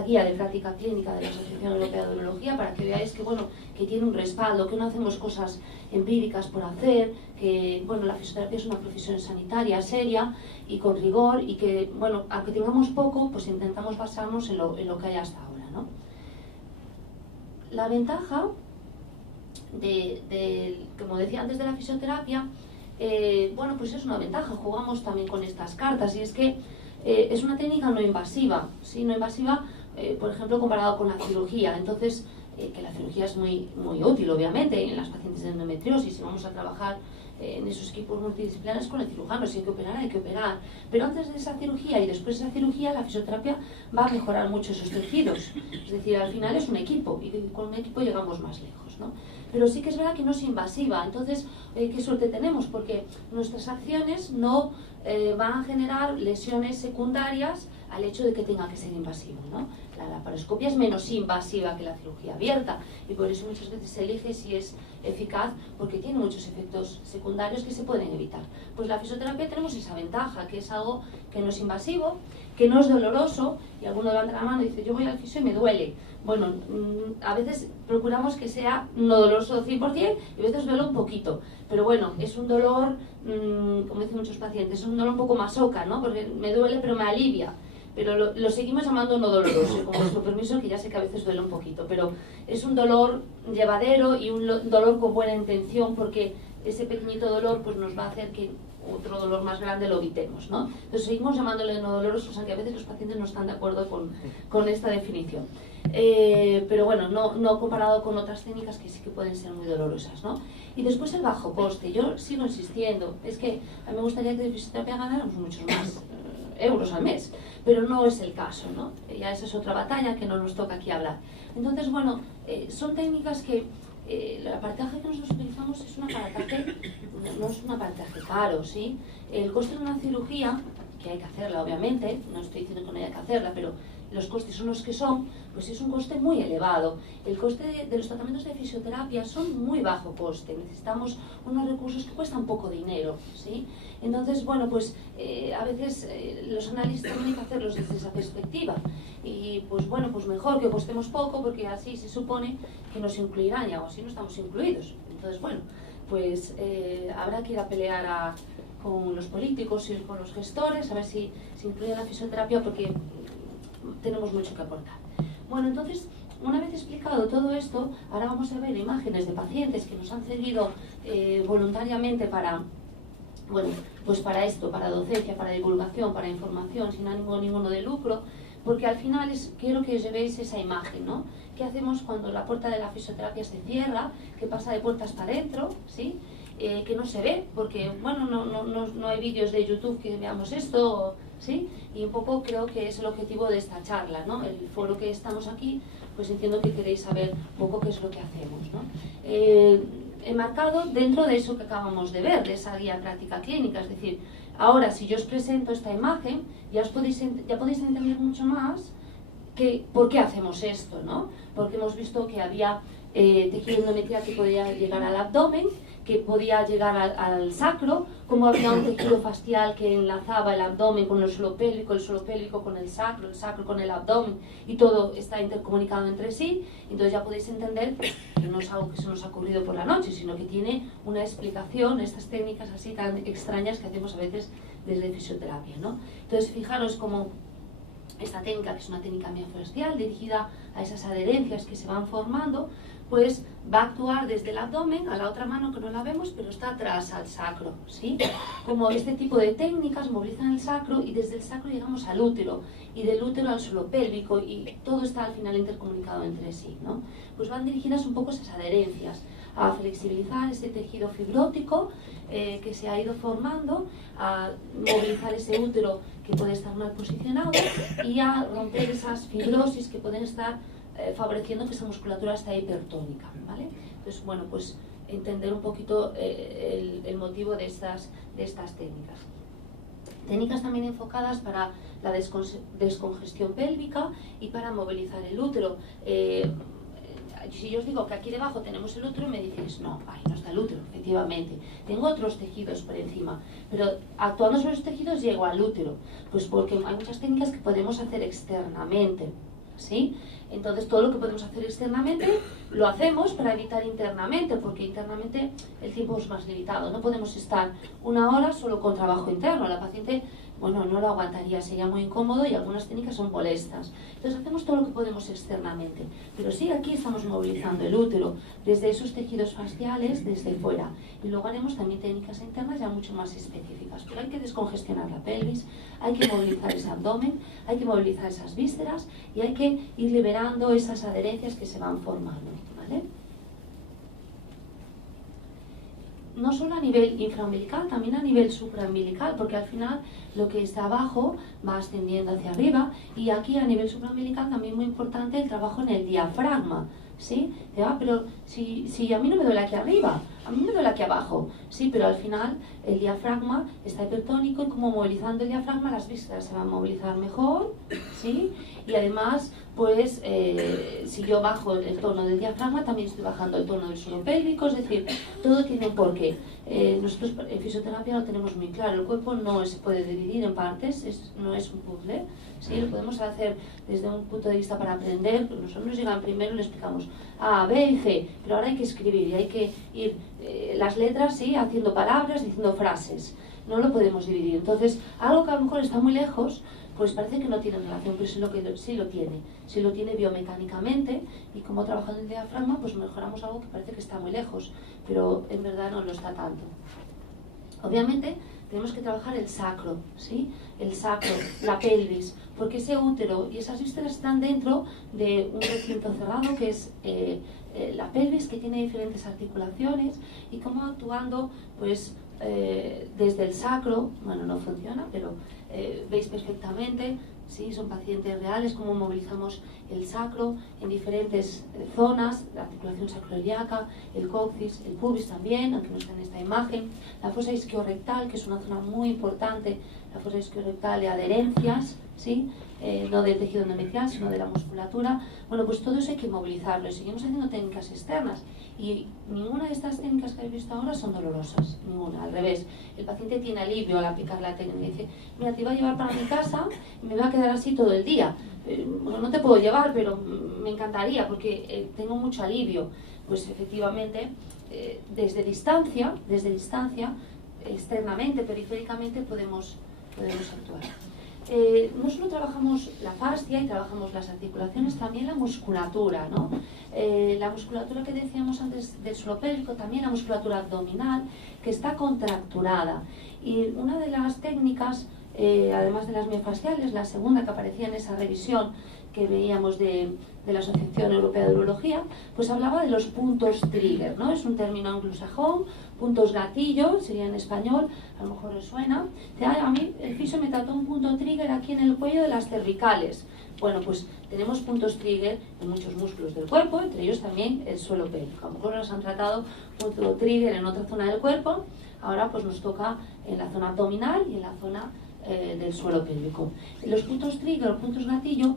guía de práctica clínica de la Asociación Europea de Urología, para que veáis que, bueno, que tiene un respaldo, que no hacemos cosas empíricas por hacer, que, bueno, la fisioterapia es una profesión sanitaria seria y con rigor, y que, bueno, aunque tengamos poco, pues intentamos basarnos en lo que hay hasta ahora, ¿no? La ventaja como decía antes, de la fisioterapia, bueno, pues es una ventaja, jugamos también con estas cartas, y es que es una técnica no invasiva, ¿sí? No invasiva, por ejemplo, comparado con la cirugía. Entonces, que la cirugía es muy útil, obviamente, en las pacientes de endometriosis, y vamos a trabajar en esos equipos multidisciplinares con el cirujano. Si hay que operar, hay que operar. Pero antes de esa cirugía y después de esa cirugía, la fisioterapia va a mejorar mucho esos tejidos. Es decir, al final es un equipo, y con un equipo llegamos más lejos, ¿no? Pero sí que es verdad que no es invasiva. Entonces, qué suerte tenemos, porque nuestras acciones no van a generar lesiones secundarias al hecho de que tenga que ser invasivo, ¿no? La laparoscopia es menos invasiva que la cirugía abierta, y por eso muchas veces se elige si es eficaz, porque tiene muchos efectos secundarios que se pueden evitar. Pues la fisioterapia tenemos esa ventaja, que es algo que no es invasivo, que no es doloroso, y alguno levanta la mano y dice: yo voy al fisio y me duele. Bueno, a veces procuramos que sea no doloroso 100%, y a veces duele un poquito, pero bueno, es un dolor, como dicen muchos pacientes, es un dolor un poco masoca, ¿no? Porque me duele pero me alivia, pero lo seguimos llamando no doloroso, con vuestro permiso, que ya sé que a veces duele un poquito, pero es un dolor llevadero y un dolor con buena intención, porque ese pequeñito dolor pues nos va a hacer que otro dolor más grande lo evitemos, ¿no? Entonces seguimos llamándole no dolorosos, aunque a veces los pacientes no están de acuerdo con esta definición. Pero bueno, no comparado con otras técnicas que sí que pueden ser muy dolorosas, ¿no? Y después el bajo coste. Yo sigo insistiendo, es que a mí me gustaría que de fisioterapia ganáramos muchos más euros al mes, pero no es el caso, ¿no? Ya esa es otra batalla que no nos toca aquí hablar. Entonces, bueno, son técnicas que el aparataje que nosotros utilizamos es un aparataje, no es un aparataje caro, ¿sí? El coste de una cirugía, que hay que hacerla obviamente, no estoy diciendo que no haya que hacerla, pero los costes son los que son, pues es un coste muy elevado. El coste de los tratamientos de fisioterapia son muy bajo coste, necesitamos unos recursos que cuestan poco dinero, ¿sí? Entonces, bueno, pues a veces los análisis también hay que hacerlos desde esa perspectiva, y pues bueno, pues mejor que costemos poco, porque así se supone que nos incluirán, y algo así no estamos incluidos. Entonces, bueno, pues habrá que ir a pelear con los políticos y con los gestores, a ver si incluyen la fisioterapia, porque tenemos mucho que aportar. Bueno, entonces, una vez explicado todo esto, ahora vamos a ver imágenes de pacientes que nos han cedido voluntariamente para, bueno, pues para esto, para docencia, para divulgación, para información, sin ánimo ninguno de lucro, porque al final quiero que os llevéis esa imagen, ¿no? ¿Qué hacemos cuando la puerta de la fisioterapia se cierra? ¿Qué pasa de puertas para adentro? ¿Sí? Que no se ve, porque bueno, no hay vídeos de YouTube que veamos esto, ¿sí? Y un poco creo que es el objetivo de esta charla, ¿no? El foro que estamos aquí, pues entiendo que queréis saber un poco qué es lo que hacemos, ¿no? Enmarcado dentro de eso que acabamos de ver, de esa guía práctica clínica, es decir, ahora si yo os presento esta imagen, ya podéis entender mucho más que por qué hacemos esto, ¿no? Porque hemos visto que había tejido endometrial que podía llegar al abdomen, que podía llegar al sacro, como había un tejido facial que enlazaba el abdomen con el suelo pélvico con el sacro con el abdomen, y todo está intercomunicado entre sí. Entonces ya podéis entender que no es algo que se nos ha ocurrido por la noche, sino que tiene una explicación, estas técnicas así tan extrañas que hacemos a veces desde fisioterapia, ¿no? Entonces fijaros cómo esta técnica, que es una técnica miofascial dirigida a esas adherencias que se van formando, pues va a actuar desde el abdomen a la otra mano, que no la vemos, pero está atrás al sacro, ¿sí? Como este tipo de técnicas movilizan el sacro, y desde el sacro llegamos al útero, y del útero al suelo pélvico, y todo está al final intercomunicado entre sí, ¿no? Pues van dirigidas un poco esas adherencias. a flexibilizar ese tejido fibrótico que se ha ido formando, a movilizar ese útero que puede estar mal posicionado y a romper esas fibrosis que pueden estar favoreciendo que esa musculatura esté hipertónica, ¿vale? Entonces, bueno, pues entender un poquito el motivo de estas técnicas. Técnicas también enfocadas para la descongestión pélvica y para movilizar el útero. Si yo os digo que aquí debajo tenemos el útero, me dices, no, ahí no está el útero, efectivamente. Tengo otros tejidos por encima, pero actuando sobre los tejidos llego al útero. Pues porque hay muchas técnicas que podemos hacer externamente, ¿sí? Entonces todo lo que podemos hacer externamente lo hacemos para evitar internamente, porque internamente el tiempo es más limitado. No podemos estar 1 hora solo con trabajo interno. La paciente, bueno, no lo aguantaría, sería muy incómodo y algunas técnicas son molestas. Entonces hacemos todo lo que podemos externamente. Pero sí, aquí estamos movilizando el útero desde esos tejidos faciales, desde fuera. Y luego haremos también técnicas internas ya mucho más específicas. Pero hay que descongestionar la pelvis, hay que movilizar ese abdomen, hay que movilizar esas vísceras y hay que ir liberando esas adherencias que se van formando, ¿vale? No solo a nivel infraumbilical, también a nivel supraumbilical, porque al final lo que está abajo va ascendiendo hacia arriba, y aquí a nivel supraumbilical también muy importante el trabajo en el diafragma, ¿sí? Pero si a mí no me duele aquí arriba, a mí me duele aquí abajo, sí, pero al final el diafragma está hipertónico y como movilizando el diafragma las vísceras se van a movilizar mejor, ¿sí? Y además, pues, si yo bajo el tono del diafragma, también estoy bajando el tono del suelo pélvico, es decir, todo tiene un porqué. Nosotros en fisioterapia lo tenemos muy claro, el cuerpo no se puede dividir en partes, no es un puzzle, ¿sí? Lo podemos hacer desde un punto de vista para aprender, pero nosotros nos llegan primero y le explicamos A, B y C, pero ahora hay que escribir y hay que ir las letras, ¿sí? Haciendo palabras, diciendo frases, no lo podemos dividir. Entonces, algo que a lo mejor está muy lejos, pues parece que no tiene relación, pero sí lo tiene biomecánicamente, y como trabajando el diafragma, pues mejoramos algo que parece que está muy lejos, pero en verdad no lo está tanto. Obviamente tenemos que trabajar el sacro, ¿sí? El sacro, la pelvis, porque ese útero y esas vísceras están dentro de un recinto cerrado que es la pelvis, que tiene diferentes articulaciones, y como actuando, pues, desde el sacro, bueno, no funciona, pero veis perfectamente, ¿sí? Son pacientes reales, cómo movilizamos el sacro en diferentes zonas, la articulación sacroiliaca, el coxis, el pubis también, aunque no está en esta imagen, la fosa isquiorrectal, que es una zona muy importante, la fosa isquiorrectal de adherencias, ¿sí? No del tejido endometrial, sino de la musculatura. Bueno, pues todo eso hay que movilizarlo, y seguimos haciendo técnicas externas, y ninguna de estas técnicas que habéis visto ahora son dolorosas, ninguna, al revés. El paciente tiene alivio al aplicar la técnica y dice, mira, te iba a llevar para mi casa y me va a quedar así todo el día. Bueno, no te puedo llevar, pero me encantaría porque tengo mucho alivio. Pues efectivamente, desde distancia, externamente, periféricamente, podemos actuar. No solo trabajamos la fascia y trabajamos las articulaciones, también la musculatura, ¿no? La musculatura que decíamos antes del suelo pélvico, también la musculatura abdominal, que está contracturada. Y una de las técnicas, además de las miofasciales, la segunda que aparecía en esa revisión que veíamos de la Asociación Europea de Urología, pues hablaba de los puntos trigger, ¿no? Es un término anglosajón, puntos gatillo, sería en español, a lo mejor os suena. A mí el fisio me trató un punto trigger aquí en el cuello de las cervicales. Bueno, pues tenemos puntos trigger en muchos músculos del cuerpo, entre ellos también el suelo pélvico. A lo mejor nos han tratado punto trigger en otra zona del cuerpo, ahora pues nos toca en la zona abdominal y en la zona del suelo pélvico. Los puntos trigger o puntos gatillo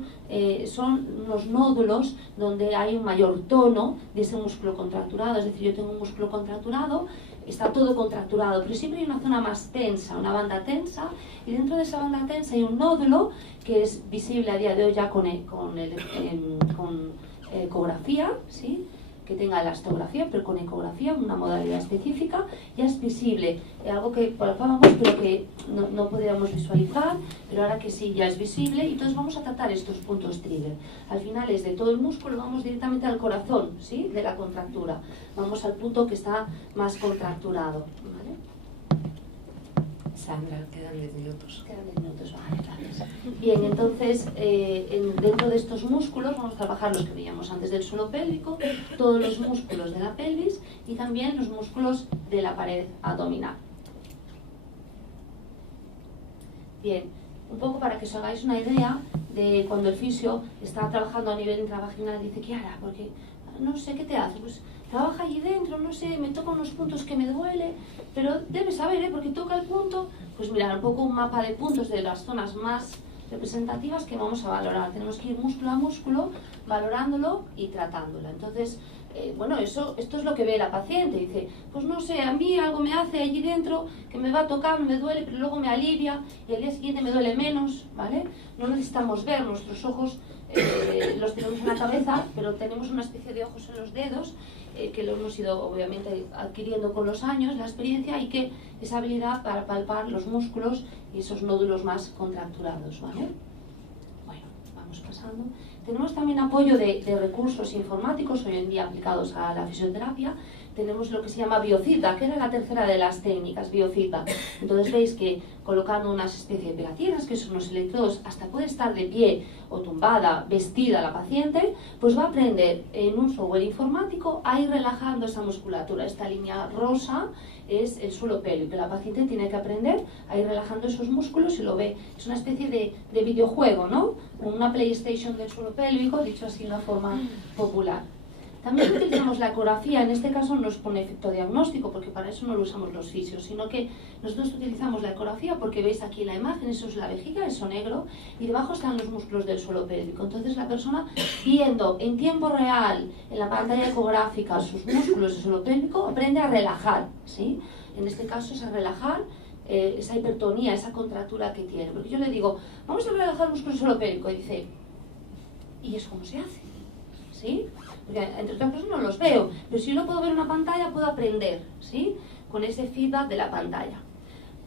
son los nódulos donde hay un mayor tono de ese músculo contracturado, es decir, yo tengo un músculo contracturado, está todo contracturado, pero siempre hay una zona más tensa, una banda tensa, y dentro de esa banda tensa hay un nódulo que es visible a día de hoy ya con ecografía, ¿sí? Que tenga elastografía, pero con ecografía, una modalidad específica, ya es visible, algo que palpábamos pero que no podíamos visualizar, pero ahora que sí, ya es visible, y entonces vamos a tratar estos puntos trigger. Al final es de todo el músculo, vamos directamente al corazón, ¿sí? De la contractura, vamos al punto que está más contracturado, ¿vale? Sandra, quedan 10 minutos. Quedan 10 minutos, vale, gracias. Bien, entonces, dentro de estos músculos vamos a trabajar los que veíamos antes del suelo pélvico, todos los músculos de la pelvis y también los músculos de la pared abdominal. Bien, un poco para que os hagáis una idea de cuando el fisio está trabajando a nivel intravaginal, dice, ¿qué hará? Porque no sé qué te hace, pues trabaja allí dentro, no sé, me toca unos puntos que me duele, pero debes saber, porque toca el punto, pues mirar un poco un mapa de puntos de las zonas más representativas que vamos a valorar. Tenemos que ir músculo a músculo, valorándolo y tratándola. Entonces, bueno, esto es lo que ve la paciente. Dice, pues no sé, a mí algo me hace allí dentro que me va a tocar, me duele, pero luego me alivia y al día siguiente me duele menos, ¿vale? No necesitamos ver, nuestros ojos los tenemos en la cabeza, pero tenemos una especie de ojos en los dedos que lo hemos ido obviamente adquiriendo con los años, la experiencia, y que esa habilidad para palpar los músculos y esos nódulos más contracturados, ¿vale? Bueno, vamos pasando. Tenemos también apoyo de recursos informáticos hoy en día aplicados a la fisioterapia. Tenemos lo que se llama biofeedback, que era la tercera de las técnicas, biofeedback. Entonces veis que colocando unas especies de pegatinas, que son unos electrodos, hasta puede estar de pie o tumbada, vestida la paciente, pues va a aprender en un software informático a ir relajando esa musculatura. Esta línea rosa es el suelo pélvico. La paciente tiene que aprender a ir relajando esos músculos y lo ve. Es una especie de videojuego, ¿no? Una PlayStation del suelo pélvico, dicho así de una forma popular. También utilizamos la ecografía, en este caso no es por efecto diagnóstico, porque para eso no lo usamos los fisios, sino que nosotros utilizamos la ecografía porque veis aquí la imagen, eso es la vejiga, eso negro, y debajo están los músculos del suelo pélvico. Entonces la persona, viendo en tiempo real en la pantalla ecográfica sus músculos del suelo pélvico, aprende a relajar, ¿sí? En este caso es a relajar esa hipertonía, esa contractura que tiene. Porque yo le digo, vamos a relajar el músculo del suelo pélvico, y dice, ¿y eso cómo se hace? ¿Sí? Porque entre otras cosas no los veo, pero si yo lo puedo ver en una pantalla puedo aprender, ¿sí? Con ese feedback de la pantalla.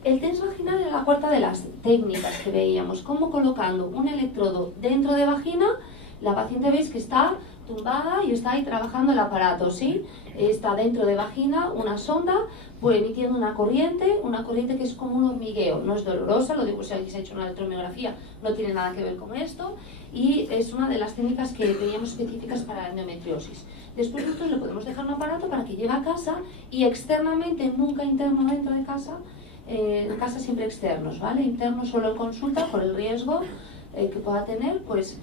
El TENS vaginal era la cuarta de las técnicas que veíamos, como colocando un electrodo dentro de vagina, la paciente veis que está tumbada y está ahí trabajando el aparato, ¿sí? Está dentro de vagina una sonda, pues emitiendo una corriente que es como un hormigueo, no es dolorosa, lo digo si alguien se ha hecho una electromiografía, no tiene nada que ver con esto, y es una de las técnicas que teníamos específicas para la endometriosis. Después nosotros le podemos dejar un aparato para que lleve a casa y externamente, nunca interno dentro de casa, en casa siempre externos, ¿vale? Internos solo en consulta por el riesgo que pueda tener, pues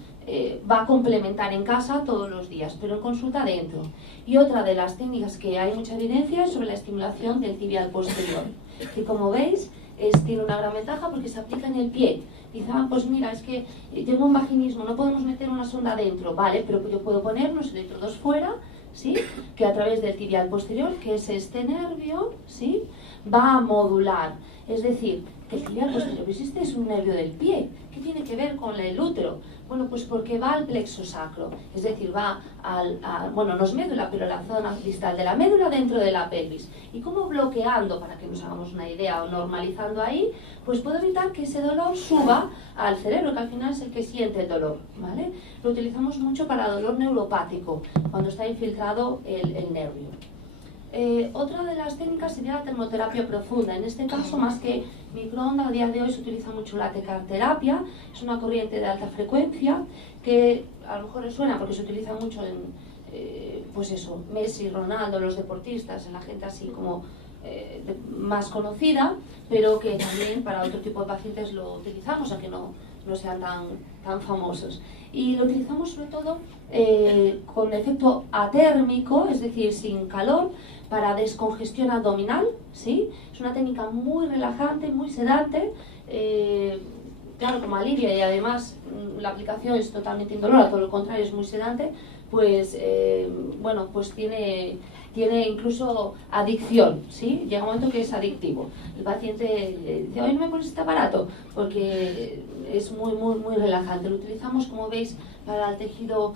va a complementar en casa todos los días, pero en consulta dentro. Y otra de las técnicas que hay mucha evidencia es sobre la estimulación del tibial posterior, que como veis tiene una gran ventaja porque se aplica en el pie. Dice, pues mira, es que tengo un vaginismo, no podemos meter una sonda dentro, vale, pero yo puedo poner unos electrodos fuera, ¿sí? Que a través del tibial posterior, que es este nervio, ¿sí? Va a modular, es decir, que el tibial posterior es un nervio del pie. ¿Qué tiene que ver con el útero? Bueno, pues porque va al plexo sacro, es decir, va bueno, no es médula, pero la zona distal de la médula dentro de la pelvis. Y como bloqueando, para que nos hagamos una idea, o normalizando ahí, pues puedo evitar que ese dolor suba al cerebro, que al final es el que siente el dolor, ¿vale? Lo utilizamos mucho para dolor neuropático, cuando está infiltrado el nervio. Otra de las técnicas sería la termoterapia profunda. En este caso, más que microondas, a día de hoy se utiliza mucho la tecarterapia. Es una corriente de alta frecuencia que a lo mejor les suena porque se utiliza mucho en, pues eso, Messi, Ronaldo, los deportistas, en la gente así como más conocida, pero que también para otro tipo de pacientes lo utilizamos, aunque no sean tan famosos. Y lo utilizamos sobre todo con efecto atérmico, es decir, sin calor, para descongestión abdominal, ¿sí? Es una técnica muy relajante, muy sedante, claro, como alivia y además la aplicación es totalmente indolora, todo lo contrario, es muy sedante, pues, bueno, pues tiene incluso adicción, ¿sí? Llega un momento que es adictivo. El paciente dice, hoy no me pones este aparato, porque es muy relajante. Lo utilizamos, como veis, para el tejido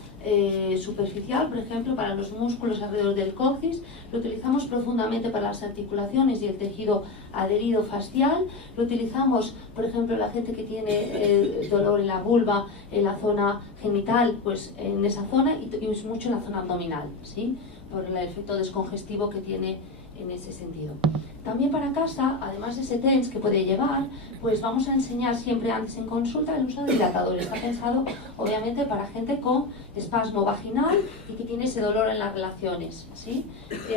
superficial, por ejemplo, para los músculos alrededor del coxis. Lo utilizamos profundamente para las articulaciones y el tejido adherido facial. Lo utilizamos, por ejemplo, la gente que tiene dolor en la vulva, en la zona genital, pues en esa zona, y mucho en la zona abdominal, ¿sí? Por el efecto descongestivo que tiene en ese sentido. También para casa, además de ese TENS que puede llevar, pues vamos a enseñar siempre antes en consulta el uso de dilatadores. Está pensado obviamente para gente con espasmo vaginal y que tiene ese dolor en las relaciones, ¿sí?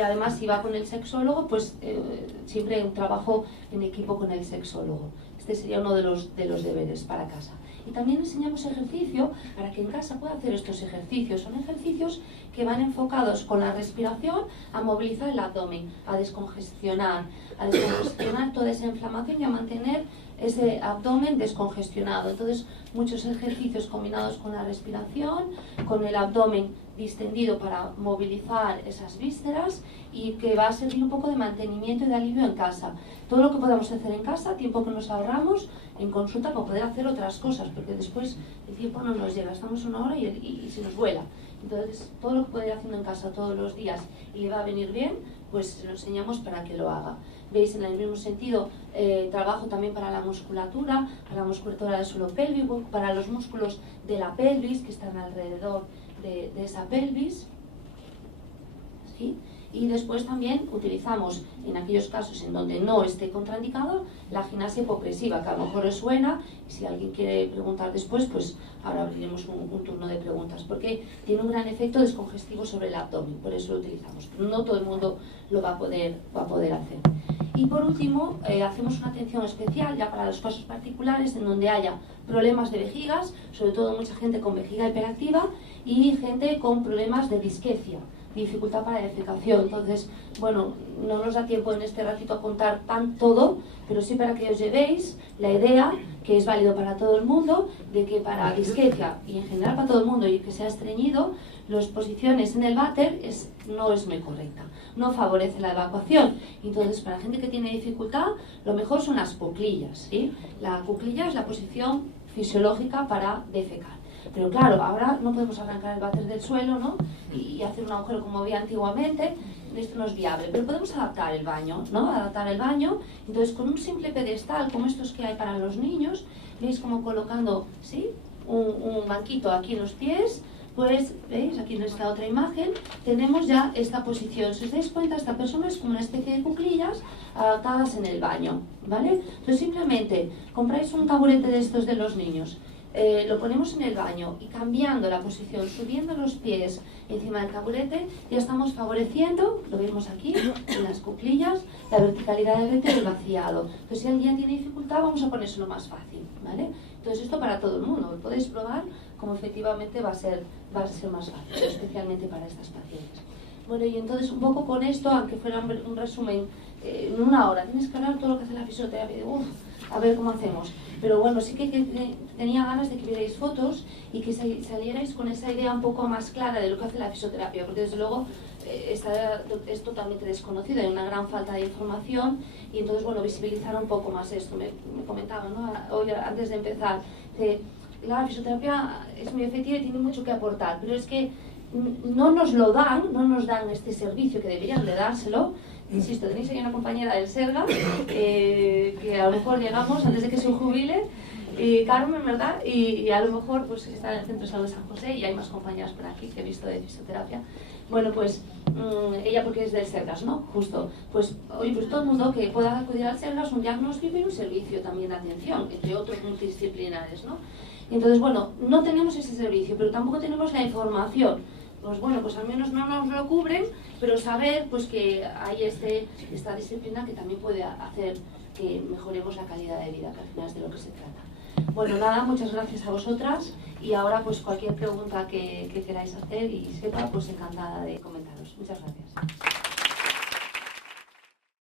Además, si va con el sexólogo, pues siempre un trabajo en equipo con el sexólogo. Este sería uno de los deberes para casa. Y también enseñamos ejercicio para que en casa pueda hacer estos ejercicios. Son ejercicios que van enfocados con la respiración a movilizar el abdomen, a descongestionar toda esa inflamación y a mantener ese abdomen descongestionado. Entonces, muchos ejercicios combinados con la respiración, con el abdomen distendido para movilizar esas vísceras y que va a servir un poco de mantenimiento y de alivio en casa. Todo lo que podamos hacer en casa, tiempo que nos ahorramos en consulta para poder hacer otras cosas, porque después el tiempo no nos llega, estamos una hora y se nos vuela. Entonces, todo lo que puede ir haciendo en casa todos los días y le va a venir bien, pues se lo enseñamos para que lo haga. Veis, en el mismo sentido, trabajo también para la musculatura del suelo pélvico, para los músculos de la pelvis que están alrededor de esa pelvis, ¿sí? Y después también utilizamos, en aquellos casos en donde no esté contraindicado, la gimnasia hipopresiva, que a lo mejor os suena, y si alguien quiere preguntar después, pues ahora abriremos un turno de preguntas, porque tiene un gran efecto descongestivo sobre el abdomen, por eso lo utilizamos. No todo el mundo lo va a poder hacer. Y por último, hacemos una atención especial ya para los casos particulares en donde haya problemas de vejigas, sobre todo mucha gente con vejiga hiperactiva y gente con problemas de disquecia, dificultad para la defecación. Entonces, bueno, no nos da tiempo en este ratito a contar todo, pero sí para que os llevéis la idea, que es válido para todo el mundo, de que para disquecia y en general para todo el mundo y que sea estreñido, las posiciones en el váter no es muy correcta, no favorece la evacuación. Entonces, para gente que tiene dificultad, lo mejor son las cuclillas, ¿sí? La cuclilla es la posición fisiológica para defecar. Pero claro, ahora no podemos arrancar el váter del suelo, ¿no? Y hacer un agujero como había antiguamente, esto no es viable, pero podemos adaptar el baño, ¿no? Adaptar el baño, entonces con un simple pedestal como estos que hay para los niños, veis como colocando, ¿sí? Un banquito aquí en los pies, pues, ¿veis? Aquí en esta otra imagen tenemos ya esta posición. Si os dais cuenta, esta persona es como una especie de cuclillas adaptadas en el baño, ¿vale? Entonces simplemente compráis un taburete de estos de los niños, lo ponemos en el baño y cambiando la posición, subiendo los pies encima del taburete, ya estamos favoreciendo, lo vemos aquí, en las cuclillas, la verticalidad del recto y el vaciado. Entonces, si alguien tiene dificultad, vamos a ponérselo más fácil, ¿vale? Entonces, esto para todo el mundo, lo podéis probar como efectivamente va a ser más fácil, especialmente para estas pacientes. Bueno, y entonces un poco con esto, aunque fuera un resumen, en una hora, tienes que hablar todo lo que hace la fisioterapia, de, a ver cómo hacemos. Pero bueno, sí que tenía ganas de que vierais fotos y que salierais con esa idea un poco más clara de lo que hace la fisioterapia, porque desde luego es totalmente desconocido, hay una gran falta de información y entonces, bueno, visibilizar un poco más esto. Me comentaban, ¿no? Hoy, antes de empezar, que la fisioterapia es muy efectiva y tiene mucho que aportar, pero es que no nos lo dan, no nos dan este servicio que deberían de dárselo. Insisto, tenéis ahí una compañera del Serga, que a lo mejor llegamos antes de que se jubile, Carmen, ¿verdad? Y a lo mejor pues está en el Centro de Salud de San José y hay más compañeras por aquí que he visto de fisioterapia. Bueno, pues ella porque es del Sergas, ¿no? Justo. Pues, oye, pues todo el mundo que pueda acudir al Sergas, un diagnóstico y un servicio también de atención, entre otros multidisciplinares, ¿no? Entonces, bueno, no tenemos ese servicio, pero tampoco tenemos la información. Pues bueno, pues al menos no nos lo cubren, pero saber pues que hay esta disciplina que también puede hacer que mejoremos la calidad de vida, que al final es de lo que se trata. Bueno, nada, muchas gracias a vosotras y ahora pues cualquier pregunta que queráis hacer y sepa, pues encantada de comentaros. Muchas gracias.